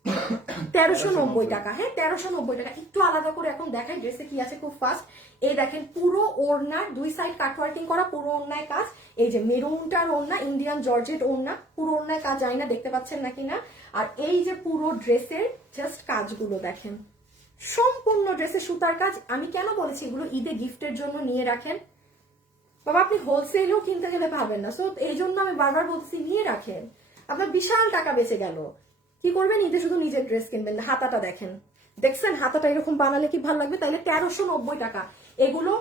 1390 টাকা। হ্যাঁ 1390 টাকা। একটু আলাদা করে এখন দেখাই ড্রেসে কি আছে খুব ফাস্ট। এই দেখেন পুরো ওড়নার দুই সাইড কাটওয়ার্কিং করা, পুরো ওড়নায় কাজ। এই যে মেরুনটার ওড়না, ইন্ডিয়ান জর্জেট ওড়না, পুরো ওড়নায় কাজ, জানি না দেখতে পাচ্ছেন নাকি না। আর এই যে পুরো ড্রেসের জাস্ট কাজগুলো দেখেন, সম্পূর্ণ ড্রেসে সুতার কাজ। আমি কেন বলেছি এগুলো ঈদে গিফটের জন্য নিয়ে রাখেন বাবা, আপনি হোলসেলেও কিনতে গেলে পাবেন না। সো এই জন্য আমি বারবার বলছি নিয়ে রাখেন, আপনার বিশাল টাকা বেঁচে গেল। কি করবেন ঈদে শুধু নিজের ড্রেস কিনবেন। হাতাটা দেখেন, দেখছেন হাতাটা এরকম বানালে কি ভালো লাগবে। তাইলে 1390 টাকা। এগুলো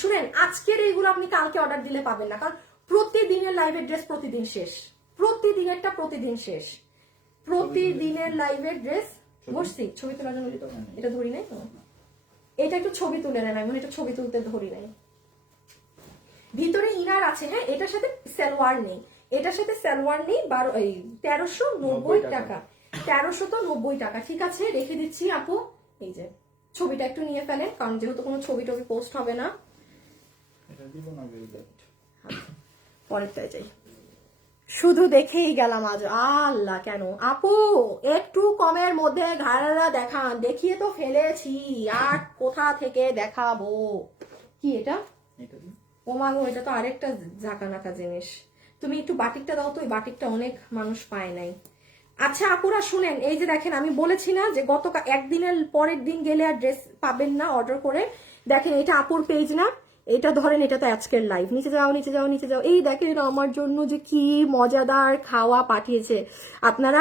শুনেন, আজকের এইগুলো আপনি কালকে অর্ডার দিলে পাবেন না, কারণ প্রতিদিনের লাইভের ড্রেস প্রতিদিন শেষ, প্রতিদিনেরটা প্রতিদিন শেষ, প্রতিদিনের লাইভের ড্রেস। বসছি ছবি তোলার জন্য, এটা ধরি নাই তো, এটা একটু ছবি তুলে নেন। আমি এটা ছবি তুলতে ধরি নাই। ভিতরে ইনার আছে, হ্যাঁ এটার সাথে সালোয়ার নেই, এটার সাথে সালোয়ার নেই। 1390 টাকা, 1390 টাকা। ঠিক আছে রেখে দিচ্ছি আপু। এই যে ছবিটা একটু নিয়ে ফেলেন, কারণ যেহেতু কোনো ছবি টবি পোস্ট হবে না। পরেরটায় যাই, শুধু দেখেই গেলাম আজ। আল্লাহ কেন আপু একটু কমের মধ্যে ঘাড়া দেখান, দেখিয়ে তো ফেলেছি আর কোথা থেকে দেখাবো। কি এটা? ওমাগো, এটা তো আরেকটা জাকানাকা জিনিস। তুমি একটু বাটিকটা দাও তো, ওই বাটিকটা অনেক মানুষ পায় নাই। আচ্ছা আপুরা শুনেন, এই যে দেখেন আমি বলেছি না যে গতকাল একদিনের পরের দিন গেলে আর ড্রেস পাবেন না অর্ডার করে। দেখেন এটা আপুর পেজ না, এটা ধরেন এটা তো আজকের লাইভ। নিচে যাও নিচে যাও নিচে যাও, এই দেখেন আমার জন্য যে কি মজাদার খাওয়া পাঠিয়েছে। আপনারা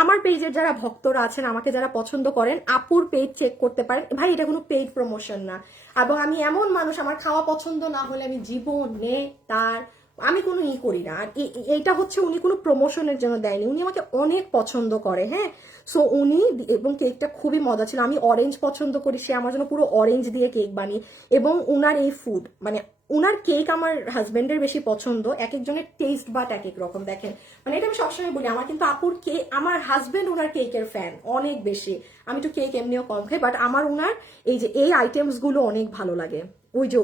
আমার পেজের যারা ভক্তরা আছেন, আমাকে যারা পছন্দ করেন, আপুর পেজ চেক করতে পারেন। ভাই এটা কোনো পেইড প্রমোশন না, এবং আমি এমন মানুষ আমার খাওয়া পছন্দ না হলে আমি জীবনে তার আমি কোনো করি না। আর এইটা হচ্ছে উনি কোনো প্রমোশনের জন্য দেয়নি, উনি আমাকে অনেক পছন্দ করে। হ্যাঁ সো উনি, এবং কেকটা খুবই মজা ছিল। আমি অরেঞ্জ পছন্দ করি, সে আমার জন্য পুরো অরেঞ্জ দিয়ে কেক বানিয়ে। এবং উনার এই ফুড মানে উনার কেক আমার হাজবেন্ডের বেশি পছন্দ। এক একজনের টেস্ট বাট এক এক রকম। দেখেন মানে এটা আমি সবসময় বলি, আমার কিন্তু আপুর কেক, আমার হাজবেন্ড উনার কেকের ফ্যান অনেক বেশি। আমি তো কেক এমনিও কম খাই, বাট আমার উনার এই যে এই আইটেমস গুলো অনেক ভালো লাগে। ওই যে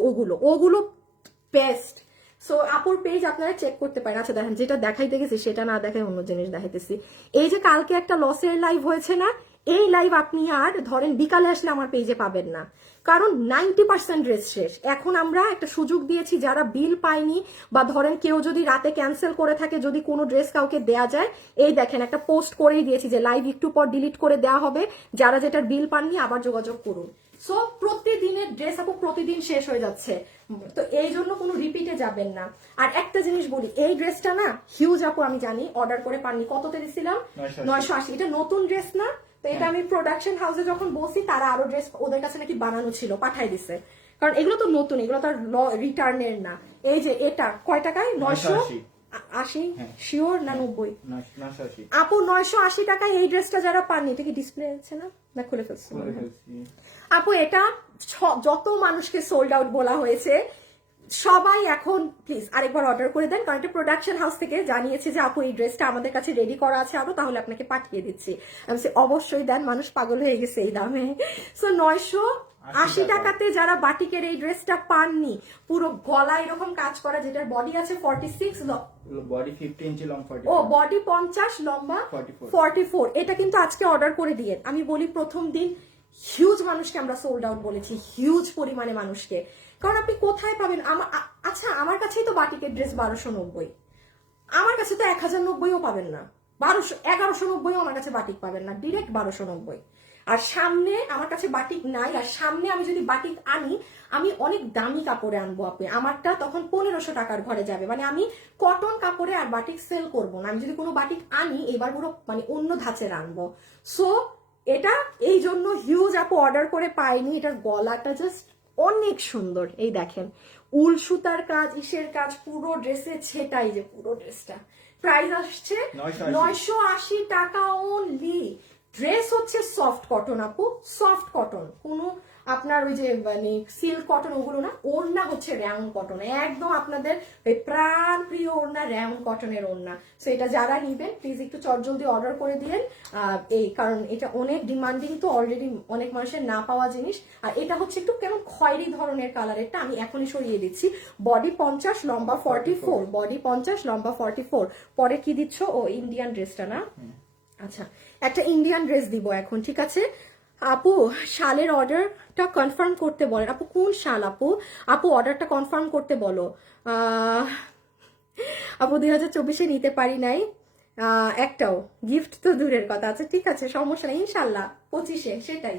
ওগুলো বেস্ট। সো আপুর পেজ আপনারা চেক করতে পারেন। আচ্ছা দেখেন, যেটা দেখাইতে গেছি সেটা না দেখাই অন্য জিনিস দেখাইতেছি। এই যে কালকে একটা লসের লাইভ হয়েছে না, এই লাইভ আপনি আর ধরেন বিকালে আসলে আমার পেজে পাবেন না, কারণ 90% ড্রেস শেষ। এখন আমরা একটা সুযোগ দিয়েছি, যারা বিল পায়নি বা ধরেন কেউ যদি রাতে ক্যান্সেল করে থাকে, যদি কোনো ড্রেস কাউকে দেয়া যায়, এই দেখেন একটা পোস্ট করেই দিয়েছি যে লাইভ একটু পর ডিলিট করে দেওয়া হবে, যারা যেটার বিল পাননি আবার যোগাযোগ করুন। সো প্রতিদিনের ড্রেস আপু প্রতিদিন শেষ হয়ে যাচ্ছে, তো এই জন্য কোনো রিপিটে যাবেন না। আর একটা জিনিস বলি, এই ড্রেসটা না হিউজ আপু আমি জানি অর্ডার করে পাননি। কততে দিছিলাম? 980। এটা নতুন ড্রেস না, তো এটা আমি প্রোডাকশন হাউসে যখন বসি, তারা আরো ড্রেস ওদের কাছে নাকি বানানো ছিল, পাঠাই দিছে। কারণ এগুলো তো নতুন, এগুলো তো রিটার্নের না। এই যে এটা কয় টাকায়? 980। শিওর না 90? আপু 980 টাকায় এই ড্রেসটা যারা পাননি, এটা কি ডিসপ্লে আছে না খুলে ফেলছি আপু? এটা যত মানুষকে সোল্ড আউট বলা হয়েছে, সবাই এখন প্লিজ আরেকবার অর্ডার করে দেন, কারণ এটা প্রোডাকশন হাউস থেকে জানিয়েছে যে আপু এই ড্রেসটা আমাদের কাছে রেডি করা আছে আরো, তাহলে আপনাকে পাঠিয়ে দিচ্ছি। আমি অবশ্যই দেন, মানুষ পাগল হয়ে গেছে এই দামে। সো 980 টাকাতে যারা বাটিকের এই ড্রেসটা পাননি, পুরো গলা এরকম কাজ করা, যেটার বডি আছে 46, বডি 50 ইঞ্চি লং, 44 ও বডি 50, লম্বা 44। এটা কিন্তু আজকে অর্ডার করে দিয়ে, আমি বলি প্রথম দিন হিউজ মানুষকে আমরা সোল্ড আউট বলেছি, হিউজ পরিমাণে মানুষকে। কারণ আপনি কোথায় পাবেন? আচ্ছা আমার কাছেই তো বাটিকের ড্রেস 1290, আমার কাছে তো 1090ও পাবেন না, 1190ও আমার কাছে বাটিক পাবেন না, ডিরেক্ট 1290। আর সামনে আমার কাছে বাটিক নাই, আর সামনে আমি যদি বাটিক আনি, আমি অনেক দামি কাপড়ে আনবো আপনি, আমারটা তখন 1500 টাকার ঘরে যাবে। মানে আমি কটন কাপড়ে আর বাটিক সেল করবো না। আমি যদি কোনো বাটিক আনি, এবার পুরো মানে অন্য ধাঁচের আনবো। সো এটা এই জন্য হিউজ আপু অর্ডার করে পাইনি। এটার গলাটা জাস্ট অনেক সুন্দর, এই দেখেন উল সুতার কাজ, ইসের কাজ, পুরো ড্রেসে ছেটাই। যে পুরো ড্রেসটা প্রাইস আসছে 980 টাকা অনলি। ড্রেস হচ্ছে সফট কটন আপু, সফট কটন, কোনো আপনার ওই যে মানে সিল্ক কটন ওগুলো না। ওড়না হচ্ছে রাউন্ড কটন, একদম আপনাদের ওই প্রাণ প্রিয় ওড়না, রাউন্ড কটনের ওড়না। সো এটা যারা নিবেন প্লিজ একটু চটজলদি অর্ডার করে দিলেন, এই কারণ এটা অনেক ডিমান্ডিং, তো অলরেডি অনেক মানুষের না পাওয়া জিনিস। আর এটা হচ্ছে একটু কেমন খয়েরি ধরনের কালারেরটা, আমি এখনই সরিয়ে দিচ্ছি। বডি 50, লম্বা 44, বডি 50, লম্বা 44। পরে কি দিচ্ছ? ও ইন্ডিয়ান ড্রেসটা না, আচ্ছা, একটা ইন্ডিয়ান ড্রেস দিব এখন, ঠিক আছে আপু? শালের অর্ডারটা কনফার্ম করতে বলেন আপু। কোন শাল আপু? আপু অর্ডারটা কনফার্ম করতে বলো। আপু 2024-এ নিতে পারি নাই একটাও, গিফট তো দূরের কথা। আচ্ছা ঠিক আছে, সমস্যা নেই, ইনশাল্লাহ 25-এ, সেটাই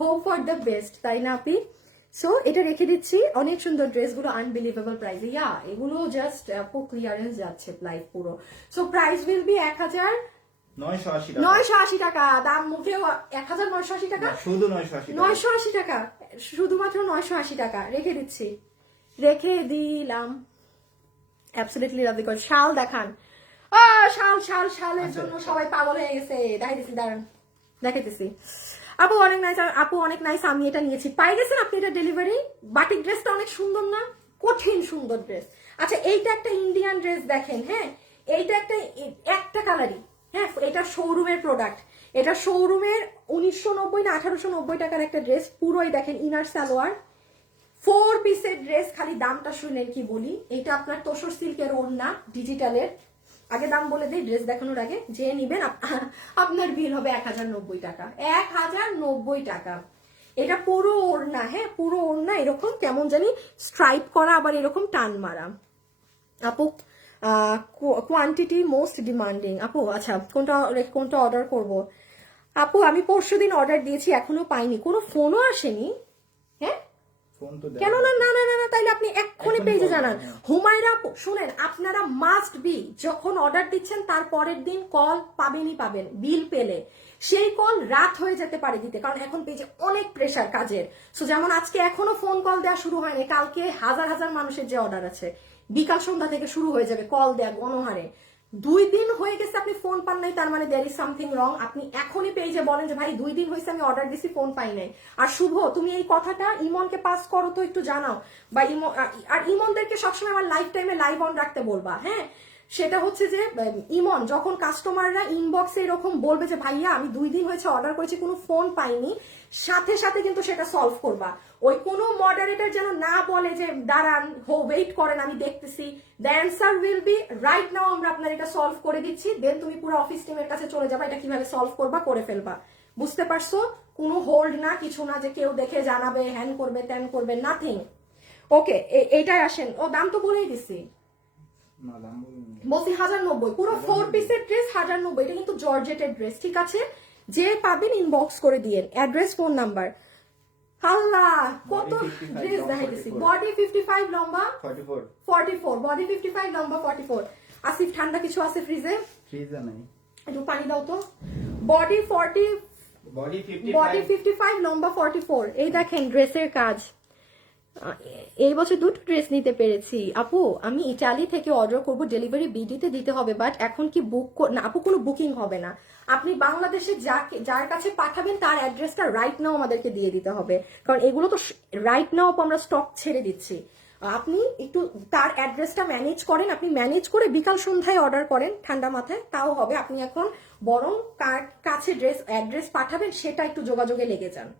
হোপ ফর দ্য বেস্ট, তাই না আপনি? সো এটা রেখে দিচ্ছি। অনেক সুন্দর ড্রেসগুলো, আনবিলিভেবল প্রাইসে। ইয়া এগুলো জাস্ট ক্লিয়ারেন্স যাচ্ছে লাইভ পুরো। সো প্রাইস উইল বি 980 টাকা। দাম মুখেও 1980 টাকা, শুধু 980 টাকা, শুধুমাত্র 980 টাকা রেখে দিচ্ছি, রেখে দিলাম। অ্যাবসলিউটলি লাভ দ্য শাল দেখান। শালের জন্য সবাই পাগল হয়ে গেছে। দেখাইতেছি, দাঁড়ান দেখাইতেছি। আপু অনেক নাইস, আপু অনেক নাইস, আমি এটা নিয়েছি। পাই গেছেন আপনি এটা ডেলিভারি? বাটিক ড্রেসটা অনেক সুন্দর না? কঠিন সুন্দর ড্রেস। আচ্ছা এইটা একটা ইন্ডিয়ান ড্রেস দেখেন, হ্যাঁ এইটা একটা কালারই, হ্যাঁ এটা শোরুমের প্রোডাক্ট। এটা শোরুমের 1990 না 1890 টাকার একটা ড্রেস। পুরোই দেখেন ইনার সালোয়ার, 4 পিসের ড্রেস। খালি দামটা শুনেন কি বলি। এটা আপনার তোসর সিল্কের ওড়না, ডিজিটালের। আগে দাম বলে দিই ড্রেস দেখানোর আগে, যে নিবেন আপনার বিল হবে 1090 টাকা। 1090 টাকা। এটা পুরো ওড়না, হ্যাঁ পুরো ওড়না এরকম কেমন জানি স্ট্রাইপ করা, আবার এরকম টান মারা। আপু কোয়ান্টিটি মোস্ট ডিমান্ডিং আপু। আচ্ছা কোনটা অর্ডার করব আপু? আমি পরশুদিন অর্ডার দিয়েছি, এখনো পাইনি, কোনো ফোনও আসেনি। হ্যাঁ কেন না? না না না, তাইলে আপনি এক্ষুনি পেজে জানান। হুমায়রা আপু শুনেন, আপনারা মাস্ট বি যখন অর্ডার দিচ্ছেন তার পরের দিন কল পাবেনই পাবেন। বিল পেলে সেই কল রাত হয়ে যেতে পারে দিতে, কারণ এখন পেজে অনেক প্রেসার কাজের। সো যেমন আজকে এখনো ফোন কল দেওয়া শুরু হয়নি, কালকে হাজার হাজার মানুষের যে অর্ডার আছে বিকাল সন্ধ্যা থেকে শুরু হয়ে যাবে কল দেয়া গণহারে। 2 দিন হয়ে গেছে আপনি ফোন পান নাই, তার মানে দেয়ার ইজ সামথিং রং। আপনি এখনই পেজে বলেন যে ভাই 2 দিন হয়েছে আমি অর্ডার দিছি, ফোন পাই নাই। আর শুভ তুমি এই কথাটা ইমনকে পাস করো তো, একটু জানাও। বা আর ইমনদেরকে সবসময় আমার লাইফ টাইমে লাইভ অন রাখতে বলবা, হ্যাঁ সেটা হচ্ছে যে ইমন যখন কাস্টমাররা ইনবক্সে এরকম বলবে যে ভাইয়া আমি 2 দিন হয়েছে অর্ডার করেছি কোনো ফোন পাইনি, সাথে সাথে কিন্তু সেটা সলভ করবা। ওই কোনো মডারেটর যেন না বলে যে দাঁড়ান ওয়েট করেন আমি দেখতেছি। The answer will be right now, আমরা আপনার এটা সলভ করে দিচ্ছি। দেন তুমি পুরো অফিস টিমের কাছে চলে যাবা, এটা কিভাবে সলভ করবা করে ফেলবা। বুঝতে পারছো? কোনো হোল্ড না, কিছু না যে কেউ দেখে জানাবে, হ্যান করবে ত্যান করবে, নাথিং। ওকে এইটাই আসেন। ও দাম তো বলেই দিছি, বলছি 1090, পুরো 4 পিসের ড্রেস 1090। এটা কিন্তু জর্জেটের ড্রেস, ঠিক আছে? যে পাবেন ইনবক্স করে দিয়েন, অ্যাড্রেস ফোন নাম্বার। আল্লাহ কত ড্রেস দেখাইতেছি। বডি 55, লম্বা 44, বডি 55, লম্বা 44। আসিফ ঠান্ডা কিছু আছে ফ্রিজে? ফ্রিজে নাই, একটু পানি দাও তো। বডি 55, লম্বা 44। এই দেখেন ড্রেসের কাজ। এই বছর 2টো ড্রেস নিতে পেরেছি আপু। আমি ইটালি থেকে অর্ডার করব, ডেলিভারি বিডিতে দিতে হবে, বাট এখন কি বুক না আপু? কোনো বুকিং হবে না। আপনি বাংলাদেশে যার কাছে পাঠাবেন তার অ্যাড্রেসটা রাইট নাও আমাদেরকে দিয়ে দিতে হবে, কারণ এগুলো তো রাইট নাও আমরা স্টক ছেড়ে দিচ্ছি। আপনি একটু তার অ্যাড্রেসটা ম্যানেজ করেন, আপনি ম্যানেজ করে বিকাল সন্ধ্যায় অর্ডার করেন ঠান্ডা মাথায়, তাও হবে। আপনি এখন বরং কার কাছে অ্যাড্রেস পাঠাবেন সেটা একটু যোগাযোগে লেগে যান।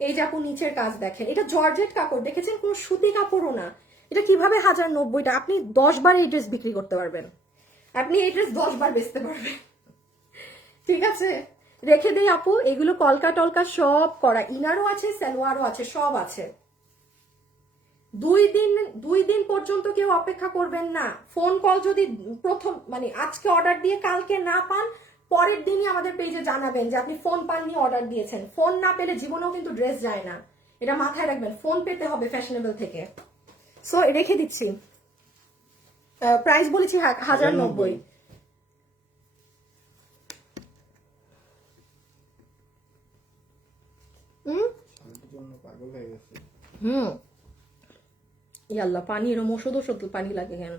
এই যে আপু নিচের কাজ দেখেন, এটা জর্জেট কাপড়, দেখেছেন? কোনো সুতি কাপড়ও না। এটা কিভাবে 1090 টাকা? আপনি 10 বার এই ড্রেস বিক্রি করতে পারবেন, আপনি এই ড্রেস 10 বার বেচতে পারবেন, ঠিক আছে? রেখে দেই আপু, এগুলো কলকা টলকা সব করা, ইনারও আছে সালোয়ারও আছে, সব আছে। 2 দিন পর্যন্ত কেউ অপেক্ষা করবেন না। ফোন কল যদি প্রথম মানে আজকে অর্ডার দিয়ে কালকে না পান, পরের দিনই আমাদের পেজে জানাবেন যে আপনি ফোন পাননি, অর্ডার দিয়েছেন। ফোন না পেলে জীবনেও কিন্তু ড্রেস যায় না, এটা মাথায় রাখবেন। ফোন পেতে হবে ফ্যাশনেবল থেকে। সো রেখে দিচ্ছি। প্রাইস বলেছি 1090। ইয়াল্লা পানি এরম ওষুধ পানি লাগে কেন?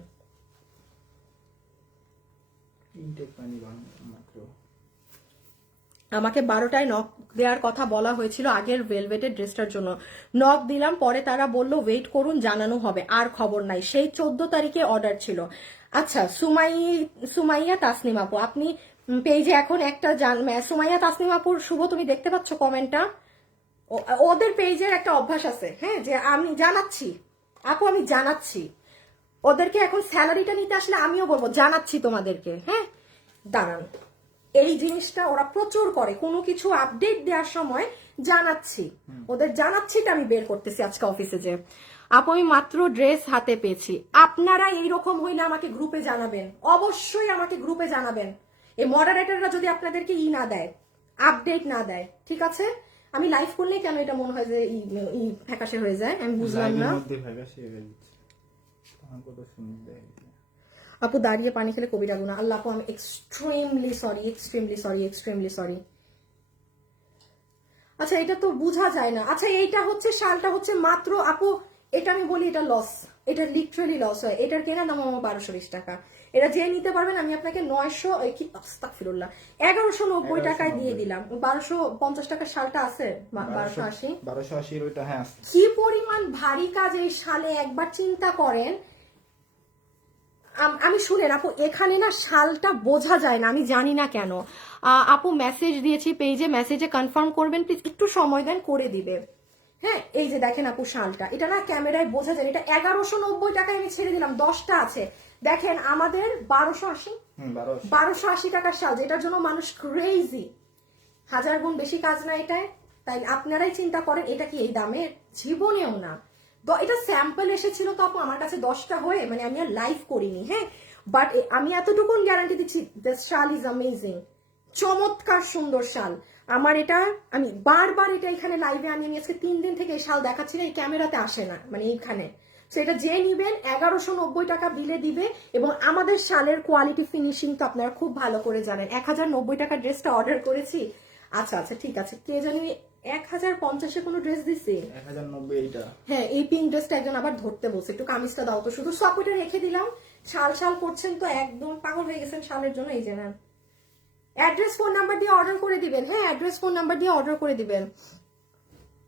আমাকে 12টায় নক দেওয়ার কথা বলা হয়েছিল আগের ভেলভেটের ড্রেসটার জন্য। নক দিলাম, পরে তারা বলল ওয়েট করুন জানানো হবে, আর খবর নাই। সেই 14 তারিখে অর্ডার ছিল। আচ্ছা সুমাইয়া তাসনিম আপু, আপনি পেজে এখন একটা সুমাইয়া তাসনিম আপুর, শুভ তুমি দেখতে পাচ্ছ কমেন্টটা? ওদের পেজের একটা অভ্যাস আছে, হ্যাঁ, যে আমি জানাচ্ছি আপু, আমি জানাচ্ছি ওদেরকে। এখন স্যালারিটা নিতে আসলে আমিও বলবো জানাচ্ছি তোমাদেরকে, হ্যাঁ দাঁড়ান এই জিনিসটা ওরা প্রচুর করে, কোনো কিছু আপডেট দেওয়ার সময় জানাচ্ছি, ওদের জানাচ্ছিটা আমি বের করতেছি আজকে অফিসে যে আপু আমি মাত্র ড্রেস হাতে পেয়েছি। আপনারা এইরকম হইলে আমাকে গ্রুপে জানাবেন, অবশ্যই আমাকে গ্রুপে জানাবেন। এই মডারেটররা যদি আপনাদেরকে না দেয়, আপডেট না দেয়, ঠিক আছে? আমি লাইভ করলে কেন এটা মনে হয় যে ফ্যাকাশে হয়ে যায়, আমি বুঝলাম না। আপু দাঁড়িয়ে পানি খেলে কবিরা গুনা। আল্লাহ আপু আমি extremely sorry, extremely sorry, extremely sorry. আচ্ছা এটা তো বোঝা যায় না। আচ্ছা এইটা হচ্ছে শালটা হচ্ছে মাত্র আপু, এটা আমি বলি এটা লস, এটা লিটারালি লস হয়। এটার কেনার দাম আমার 1220 টাকা। এটা যে নিতে পারবেন আমি আপনাকে 1190 টাকায় দিয়ে দিলাম। 1250 টাকার শালটা আছে, 1280 ওইটা হ্যাঁ। কি পরিমাণ ভারী কাজ এই শালে, একবার চিন্তা করেন। আমি শুনেন আপু, এখানে না শালটা বোঝা যায় না, আমি জানি না কেন। আপু মেসেজ দিয়েছি পেজে, মেসেজে কনফার্ম করবেন প্লিজ, একটু সময় দেন, করে দিবে। হ্যাঁ এই যে দেখেন আপু শালটা, এটা না ক্যামেরায় বোঝা যায়, এটা 1190 টাকায় আমি ছেড়ে দিলাম, 10টা আছে। দেখেন আমাদের 1280 টাকার শাল, যেটার জন্য মানুষ ক্রেজি, 1000 গুণ বেশি কাজ না এটায়। তাই আপনারাই চিন্তা করেন এটা কি এই দামে, জীবনেও না। এটা স্যাম্পল এসেছিল তো আপু আমার কাছে 10টা হয়ে, মানে আমি আর লাইভ করিনি, হ্যাঁ, বাট আমি এতটুকুন গ্যারান্টি দিচ্ছি দিস শাল ইজ অ্যামেজিং, চমৎকার সুন্দর শাল। আমার এটা আমি বারবার এটা এখানে লাইভে আমি আজকে 3 দিন থেকে এই শাল দেখাচ্ছি না, এই ক্যামেরাতে আসে না, মানে এইখানে। তো এটা যে নিবেন 1190 টাকা বিলে দিবে, এবং আমাদের শালের কোয়ালিটি ফিনিশিং তো আপনারা খুব ভালো করে জানেন। 1090 টাকার ড্রেসটা অর্ডার করেছি। আচ্ছা আচ্ছা ঠিক আছে, কে জানি 1050-এ কোনো ড্রেস দিছি, 1090 এইটা। হ্যাঁ এই পিঙ্ক ড্রেসটা একজন আবার ধরতে বলছে, একটু কামিজটা দাও তো, শুধু সকেটে রেখে দিলাম। শাল শাল করছেন তো, একদম পাগল হয়ে গেছেন শালের জন্য। এই যে নেন, অ্যাড্রেস ফোন নাম্বার দিয়ে অর্ডার করে দিবেন, হ্যাঁ অ্যাড্রেস ফোন নাম্বার দিয়ে অর্ডার করে দিবেন।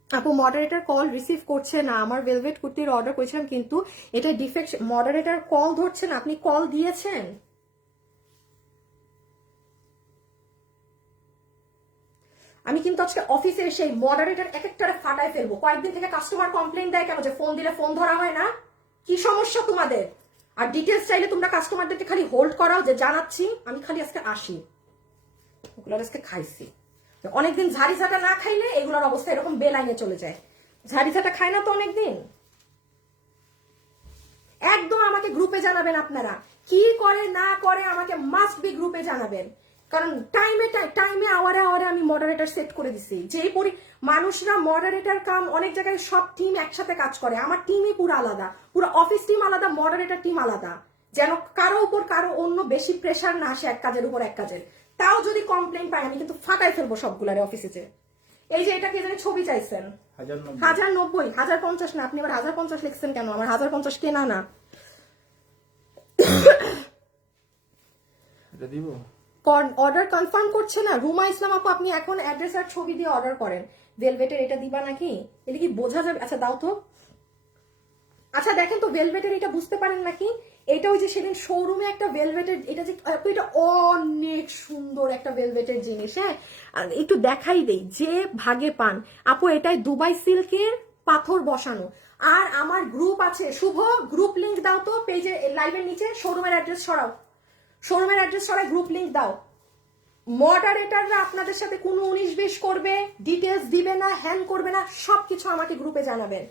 আপু মডারেটর কল রিসিভ করছে না, আমার ভেলভেট কুর্তির অর্ডার করেছিলাম কিন্তু এটা ডিফেক্ট, মডারেটর কল ধরছে না, আপনি কল দিয়েছেন? আমি কিন্তু আজকে অফিসে এসে মডারেটর এক একটারে ফাটায় ফেলবো। কয়েকদিন থেকে কাস্টমার কমপ্লেন দেয় কেন যে ফোন দিলে ফোন ধরা হয় না, কি সমস্যা তোমাদের? আর ডিটেলস চাইলে তোমরা কাস্টমারদেরকে খালি হোল্ড করাও যে জানাচ্ছি, আমি খালি আজকে আসি, ওগুলো আজকে খাইছি। অনেকদিন ঝাড়ি ঝাঁটা না খাইলে এগুলোর অবস্থা এরকম বেলাইনে চলে যায়। ঝাড়ি ঝাঁটা খায় না তো অনেকদিন। একদম আমাকে গ্রুপে জানাবেন, আপনারা কি করে না করে আমাকে মাস্ট বি গ্রুপে জানাবেন, কারণ টাইমে আওয়ারে আমি মডারেটর সেট করে দিছি। যেই মানুষরা মডারেটর কাম অনেক জায়গায় সব টিম একসাথে কাজ করে, আমার টিমই পুরো আলাদা, পুরো অফিস টিম আলাদা, মডারেটর টিম আলাদা, যেন কারো উপর কারো অন্য বেশি প্রেশার না আসে এক কাজের উপর এক কাজের। তাও যদি কমপ্লেন পাই আমি কিন্তু ফাটাই ফেলবো সবগুলারে অফিসে যে। এই যে এটা কে জানি ছবি চাইছেন, 1090, 1050 না, আপনি আবার 1050 লিখছেন কেন? আমার 1050 কেনা না। এটা দিব, অর্ডার কনফার্ম করছে না। রুমা ইসলাম আপু আপনি এখন অ্যাড্রেস আর ছবি দিয়ে অর্ডার করেন। ভেলভেটের এটা দিবা নাকি, এটা কি বোঝা যাবে? আচ্ছা দাও তো। আচ্ছা দেখেন তো ভেলভেটের এটা বুঝতে পারেন নাকি? এটা ওই যে সেদিন শোরুমে একটা ভেলভেটের, এটা যে এটা অনেক সুন্দর একটা ভেলভেটের জিনিস, হ্যাঁ একটু দেখাই দেই যে ভাগে পান। আপু এটাই দুবাই সিল্কের পাথর বসানো। আর আমার গ্রুপ আছে, শুভ গ্রুপ লিংক দাও তো পেজে, লাইভের নিচে শোরুমের অ্যাড্রেস সরাও, শোরুমের অ্যাড্রেস সরাই গ্রুপ লিংক দাও। মডারেটররা আপনাদের সাথে কোনো 19-20 করবে, ডিটেলস দিবে না, হ্যান করবে না, সবকিছু আমাকে গ্রুপে জানাবেন।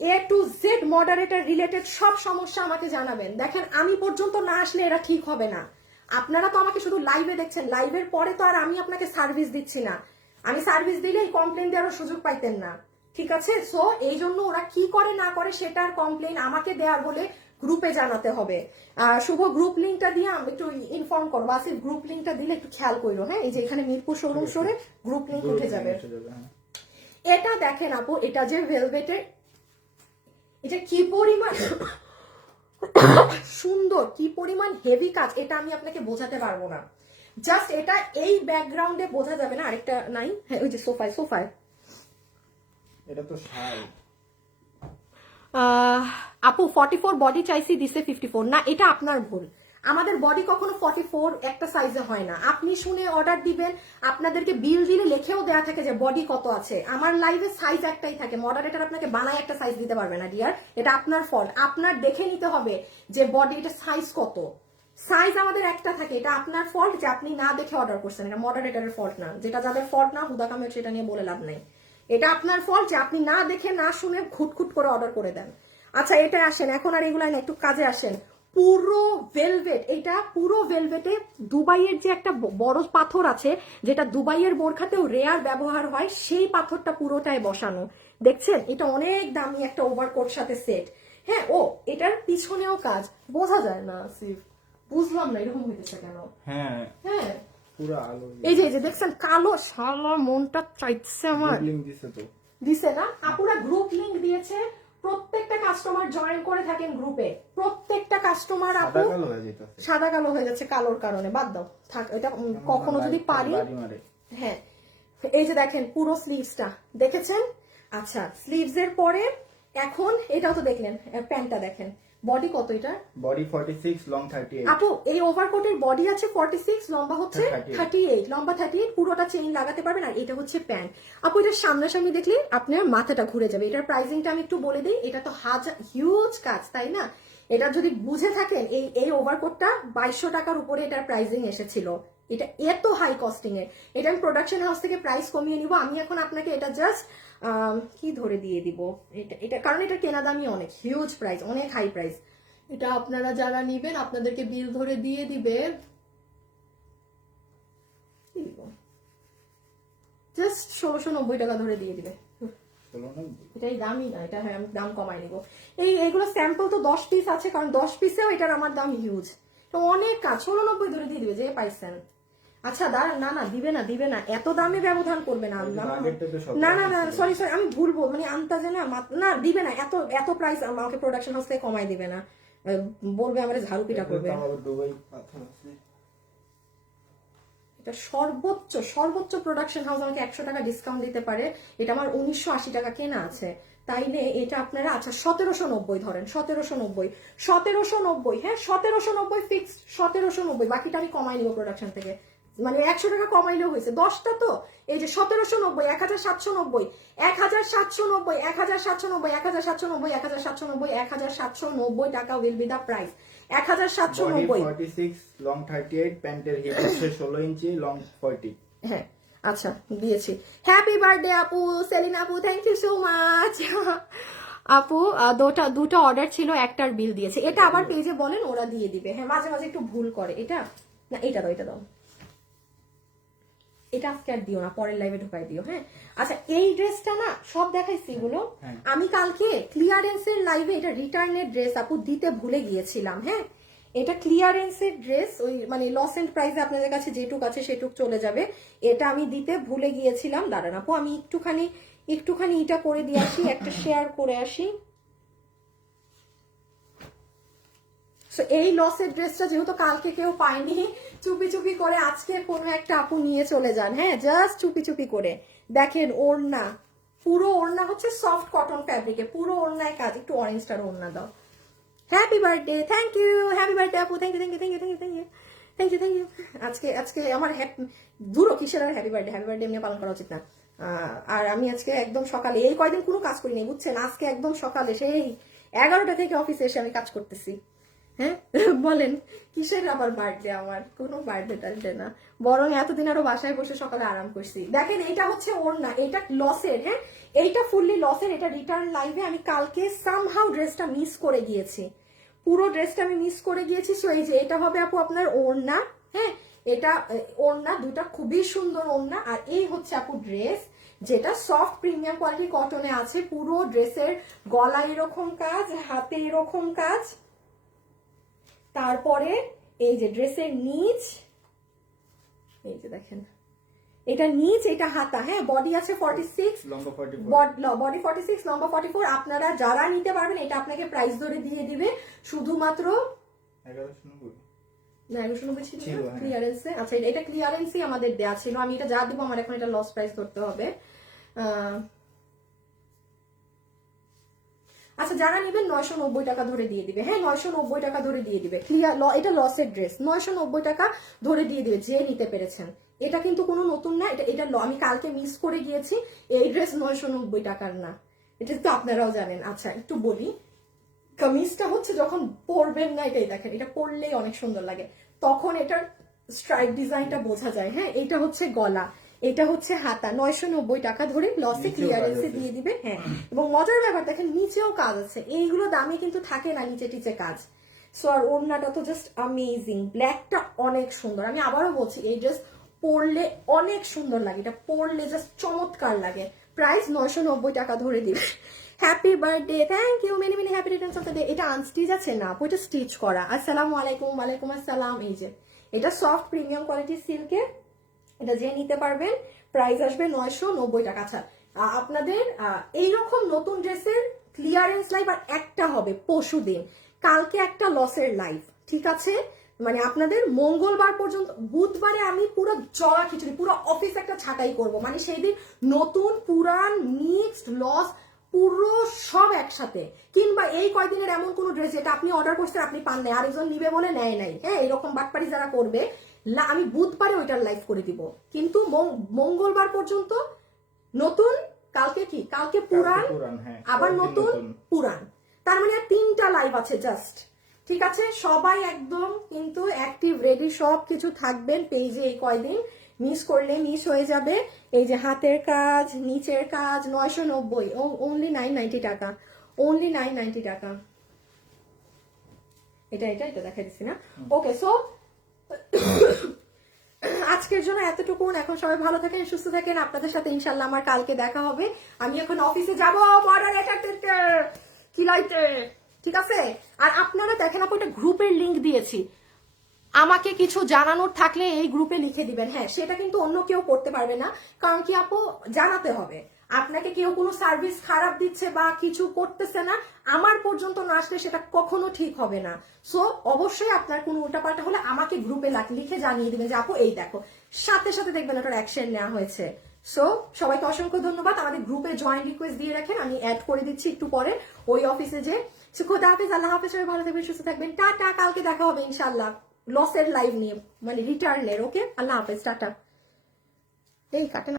A to Z moderator related সব সমস্যা আমাকে জানাবেন। দেখেন আমি পর্যন্ত না আসলে এরা ঠিক হবে না। আপনারা তো আমাকে শুধু লাইভে দেখছেন, লাইভের পরে তো আর আমি আপনাকে সার্ভিস দিচ্ছি না। আমি সার্ভিস দিলেই কমপ্লেন দেওয়ার সুযোগ পাইতেন না, ঠিক আছে? সো এই জন্য ওরা কি করে না করে সেটার কমপ্লেন আমাকে দেওয়ার হলে গ্রুপে জানাতে হবে। শুভ গ্রুপ লিঙ্কটা দিয়ে আমি একটু ইনফর্ম করবো, আসিফ গ্রুপ লিঙ্কটা দিলে একটু খেয়াল করো, হ্যাঁ এই যে এখানে মিরপুর শোরুম সরে গ্রুপ লিঙ্ক উঠে যাবে। এটা দেখেন আপু, এটা যে ভেলভেটের, এটা কি পরিমাণ সুন্দর, কি পরিমাণ হেভি কাজ, এটা আমি আপনাকে বোঝাতে পারবো না। জাস্ট এটা এই ব্যাকগ্রাউন্ডে বোঝা যাবে না। আরেকটা নাই, হ্যাঁ ওই যে সোফায় এটা তো শাল। আপু 44 বডি চাইছি, দিছে 54। না এটা আপনার ভুল, আমাদের বডি কখনো 44 একটা সাইজে হয় না। আপনি শুনে অর্ডার দিবেন, আপনাদেরকে বিল দিলে লেখেও দেয়া থাকে যে বডি কত আছে। আমার লাইভে সাইজ একটাই থাকে, মডারেটর আপনাকে বানায় একটা সাইজ দিতে পারবে না ডিয়ার, এটা আপনার ফল্ট। আপনার দেখে নিতে হবে যে বডি এটা সাইজ কত, সাইজ আমাদের একটা থাকে, এটা আপনার ফল্ট যে আপনি না দেখে অর্ডার করছেন, এটা মডারেটরের ফল্ট না। যেটা যাদের ফল্ট না হুদা কামের সেটা নিয়ে বলে লাভ নাই, এটা আপনার ফল্ট যে আপনি না দেখে না শুনে খুটখুট করে অর্ডার করে দেন। আচ্ছা এটা আসেন এখন, আর এগুলাই না, একটু কাজে আসেন। পুরো ভেলভেট, এটা পুরো ভেলভেটে দুবাইয়ের যে একটা বড় পাথর আছে, যেটা দুবাইয়ের বোরখাতেও রেয়ার ব্যবহার হয়, সেই পাথরটা পুরোটাই বসানো, দেখছেন? এটা অনেক দামি একটা ওভারকোট সাথে সেট। হ্যাঁ, ও এটার পিছনেও কাজ, বোঝা যায় না সিফ, বুঝলাম না এরকম হইতেছে কেন। হ্যাঁ হ্যাঁ পুরো আলো এই যে দেখছেন কালো, শালা মনটা চাইছে আমার। লিংক দিছে তো, দিছে না? আপুরা গ্রুপ লিংক দিয়েছে, প্রত্যেকটা কাস্টমার জয়েন করে থাকেন গ্রুপে, প্রত্যেকটা কাস্টমার আপু সাদা কালো হয়ে যাচ্ছে কালোর কারণে, বাদ দাও থাক, এটা কখনো যদি পারি। হ্যাঁ এই যে দেখেন পুরো স্লিভসটা দেখেছেন। আচ্ছা স্লিভস এর পরে এখন এটাও তো দেখলেন, প্যান্টটা দেখেন, বডি কত এটা? Body 46, long 38। আপু এই ওভারকোটের বডি আছে 46, লম্বা হচ্ছে 38, লম্বা 38, পুরোটা চেইন লাগাতে পারবেন। আর এটা হচ্ছে প্যান্ট। আপু এটা সামনাসামনি দেখলে আপনার মাথাটা ঘুরে যাবে। এটার প্রাইসিংটা আমি একটু বলে দিই, এটা তো হিউজ কাজ তাই না? এটা যদি বুঝে থাকেন, এই ওভারকোটটা 2200 টাকার উপরে এটার প্রাইসিং এসেছিল। এটা এত হাই কস্টিং এর, এটা আমি প্রোডাকশন হাউস থেকে প্রাইস কমিয়ে নিব। আমি এখন আপনাকে এটা জাস্ট কি ধরে দিয়ে দিব, এটা কারণ এটা কেনা দামি অনেক, হিউজ প্রাইস, অনেক হাই প্রাইস। এটা আপনারা যারা নিবেন আপনাদেরকে বিল ধরে দিয়ে দিবে, জাস্ট 1690 টাকা ধরে দিয়ে দিবে। এটাই দামই না, এটা হ্যাঁ আমি দাম কমাই নিব। এইগুলো স্যাম্পল তো 10 পিস আছে, কারণ 10 পিসেও এটার আমার দাম হিউজ, তো অনেক কাজ, 1690 ধরে দিয়ে দিবে যে পাইছেন। আচ্ছা দাঁড়ান, না না দিবে না, এত দামে ব্যবধান করবে না। না না না সরি আমি ভুলবো, মানে আন্তাজে না দিবে না, এত প্রাইস আমাকে প্রোডাকশন হাউস থেকে কমাই দিবে না, বলবে আমার ঝাড়ু পিটা করবে। এটা সর্বোচ্চ প্রোডাকশন হাউস আমাকে 100 টাকা ডিসকাউন্ট দিতে পারে। এটা আমার 1980 টাকা কেনা আছে, তাইলে এটা আপনারা আচ্ছা 1790 ধরেন, 1790 হ্যাঁ 1790 ফিক্সড, 1790, বাকিটা আমি কমাই নিব প্রোডাকশন থেকে, মানে 100 টাকা কমাইলেও হয়েছে 10টা তো। এই যে 1790, 1790, 1790, 1790, 1790, 1790, 1790 টাকা will be the price. 1790, 46, long 38, প্যান্টের হিপ হচ্ছে 16 ইঞ্চি, লং 40। হ্যাঁ আচ্ছা দিয়েছি। হ্যাপি বার্থডে আপু, সেলিনা আপু, থ্যাংক ইউ সো মাচ। আপু দুটো অর্ডার ছিল, একটার বিল দিয়েছে। এটা আবার পেজে বলেন, ওরা দিয়ে দিবে। হ্যাঁ মাঝে মাঝে একটু ভুল করে। এটা না, এটা দাও এটা আজকে আর দিও না, পরের লাইভে ঢুকাই দিও। হ্যাঁ আচ্ছা এই ড্রেসটা না সব দেখাইছি এগুলো, আমি কালকে ক্লিয়ারেন্সের লাইভে এটা রিটার্নের ড্রেস আপু দিতে ভুলে গিয়েছিলাম। হ্যাঁ এটা ক্লিয়ারেন্সের ড্রেস, ওই মানে লস এন্ড প্রাইসে আপনাদের কাছে যেটুক আছে সেটুক চলে যাবে, এটা আমি দিতে ভুলে গিয়েছিলাম। দাঁড়ান আপু আমি একটুখানি এটা করে দিয়ে আসি, একটা শেয়ার করে আসি। এই লসের ড্রেসটা যেহেতু কালকে কেউ পায়নি, চুপি করে আজকে কোনো একটা আপু নিয়ে চলে যান। হ্যাঁ জাস্ট চুপি করে দেখেন, ওড়না পুরো ওড়না হচ্ছে সফট কটন ফ্যাব্রিকে, পুরো ওড়নায় কাজ। একটু অরেঞ্জটার ওড়না দাও। Happy birthday, thank you, happy birthday আপু, থ্যাংক ইউ। আজকে আমার দূর কিসের আর হ্যাপি বার্থডে এমনি পালন করা উচিত না। আর আমি আজকে একদম সকালে, এই কয়দিন কোনো কাজ করিনি বুঝছেন, আজকে একদম সকালে সেই 11টা থেকে অফিসে এসে আমি কাজ করতেছি। হ্যাঁ বলেন কিসের আবার বার্থডে, আমার কোনো বার্থডে না, বরং এতদিন আরো বাসায় বসে সকালে আরাম করছি। দেখেন এটা হচ্ছে ওড়না, এটা লসের। হ্যাঁ এইটা ফুললি লসের, এটা রিটার্ন লাইভে আমি কালকে সামহাউ ড্রেসটা মিস করে গিয়েছি, পুরো ড্রেসটা আমি মিস করে গিয়েছি। সো এই যে এটা হবে আপু আপনার ওড়না। হ্যাঁ এটা ওড়না, দুটা খুবই সুন্দর ওড়না। আর এই হচ্ছে আপু ড্রেস, যেটা সফট প্রিমিয়াম কোয়ালিটি কটনে আছে। পুরো ড্রেসের গলায় এরকম কাজ, হাতে এরকম কাজ, তারপরে এই যে ড্রেসের নিচ, এই যে দেখেন এটা নিচ, এটা হাতা। হ্যাঁ বডি আছে 46, বডি 46, লম্বা 44। আপনারা যারা নিতে পারবেন এটা আপনাকে প্রাইস ধরে দিয়ে দিবে শুধুমাত্র 1190 ছিল ক্লিয়ারেন্সে। আচ্ছা এটা ক্লিয়ারেন্সই আমাদের দেয়া ছিল, আমি এটা যা দিব আমার এখন এটা লস প্রাইস ধরতে হবে। আচ্ছা যারা নেবেন 990 টাকা ধরে দিয়ে দিবে। হ্যাঁ 990 টাকা ধরে দিয়ে দিবে, ক্লিয়ার। এটা লসের ড্রেস, 990 টাকা ধরে দিয়ে দিবে যে নিতে পেরেছেন। এটা কিন্তু কোনো নতুন না, এটা আমি কালকে মিস করে গিয়েছি। এই ড্রেস 990 টাকার না, এটা তো আপনারাও জানেন। আচ্ছা একটু বলি, কামিজটা হচ্ছে যখন পরবেন না, এটাই দেখেন, এটা পরলেই অনেক সুন্দর লাগে, তখন এটার স্ট্রাইপ ডিজাইনটা বোঝা যায়। হ্যাঁ, এটা হচ্ছে গলা, এটা হচ্ছে হাতা, 990 টাকা ধরে লসে ক্লিয়ারেন্সে দিয়ে দিবে। হ্যাঁ, এবং মজার ব্যাপার দেখেন নিচেও কাজ আছে, এইগুলো দামে কিন্তু থাকে না নিচে টিচে কাজ। সো আর ওড়নাটা তো জাস্ট অ্যামেজিং, ব্ল্যাকটা অনেক সুন্দর। আমি আবারও বলছি এই ড্রেস পরলে অনেক সুন্দর লাগে, এটা পরলে জাস্ট চমৎকার লাগে। প্রাইস 990 টাকা ধরে দিবে। Happy birthday, thank you, many many happy returns of the day. এটা আনস্টিচ আছে না, ওইটা স্টিচ করা। আসসালামু আলাইকুম। ওয়ালাইকুম আসসালাম। এই যে এটা সফট প্রিমিয়াম কোয়ালিটির সিল্কের, এটা যে নিতে পারবেন, প্রাইস আসবে 990 টাকা। আচ্ছা, আপনাদের এইরকম নতুন ড্রেসের ক্লিয়ারেন্স লাইভ আর একটা হবে পরশুদিন, কালকে একটা লসের লাইভ, ঠিক আছে? মানে আপনাদের মঙ্গলবার পর্যন্ত, বুধবারে আমি পুরো জলা খিচুড়ি, পুরো অফিস একটা ছাঁটাই করব, মানে সেই দিন নতুন পুরান মিক্সড লস পুরো সব একসাথে। কিংবা এই কয়দিনের এমন কোন ড্রেস যেটা আপনি অর্ডার করছেন আপনি পান নাই, আরেকজন নিবে বলে নেয় নাই, হ্যাঁ, এরকম বাটপারি যারা করবে, আমি বুধবারে ওইটার লাইভ করে দিব। কিন্তু মঙ্গলবার পর্যন্ত নতুন, কালকে কি, কালকে পুরান, আবার নতুন পুরান, তার মানে আর 3টা লাইভ আছে জাস্ট, ঠিক আছে? সবাই একদম কিন্তু অ্যাক্টিভ রেডি, সব কিছু থাকবেন পেজে এই কয়দিন, মিস করলে মিস হয়ে যাবে। এই যে হাতের কাজ, নিচের কাজ, 990, অনলি 990 টাকা, অনলি 990 টাকা। এটা এটা এটা দেখা দিচ্ছি না। ওকে, সো আজকের জন্য এতটুকু। এখন সবাই ভালো থাকেন, সুস্থ থাকেন। আপনাদের সাথে ইনশাল্লাহ আমার কালকে দেখা হবে। আমি এখন অফিসে যাবো, কি লাইতে, ঠিক আছে? আর আপনারা দেখেন, আপু একটা গ্রুপের লিংক দিয়েছি, আমাকে কিছু জানানোর থাকলে এই গ্রুপে লিখে দিবেন। হ্যাঁ, সেটা কিন্তু অন্য কেউ করতে পারবে না, কারণ কি আপু, জানাতে হবে আপনাকে কেউ কোনো সার্ভিস খারাপ দিচ্ছে বা কিছু করতেছে না, আমার পর্যন্ত না আসলে সেটা কখনো ঠিক হবে না। সো অবশ্যই আপনার কোনো উল্টাপাল্টা হলে আমাকে গ্রুপে লিখে জানিয়ে দিবেন যে আপু এই দেখো, সাথে সাথে দেখবেন ওটার অ্যাকশন নেওয়া হয়েছে। সো সবাইকে অসংখ্য ধন্যবাদ। আমাদের গ্রুপে জয়েন রিকোয়েস্ট দিয়ে রাখেন, আমি অ্যাড করে দিচ্ছি একটু পরে ওই অফিসে যে। খোদা হাফেজ, আল্লাহ হাফেজ, সবাই ভালো থাকবেন, সুস্থ থাকবেন, টাটা। কালকে দেখা হবে ইনশাল্লাহ লসের লাইভ নিয়ে, মানে রিটার্নের। ওকে, আল্লাহ হাফেজ, টাটা। এই কাটে না।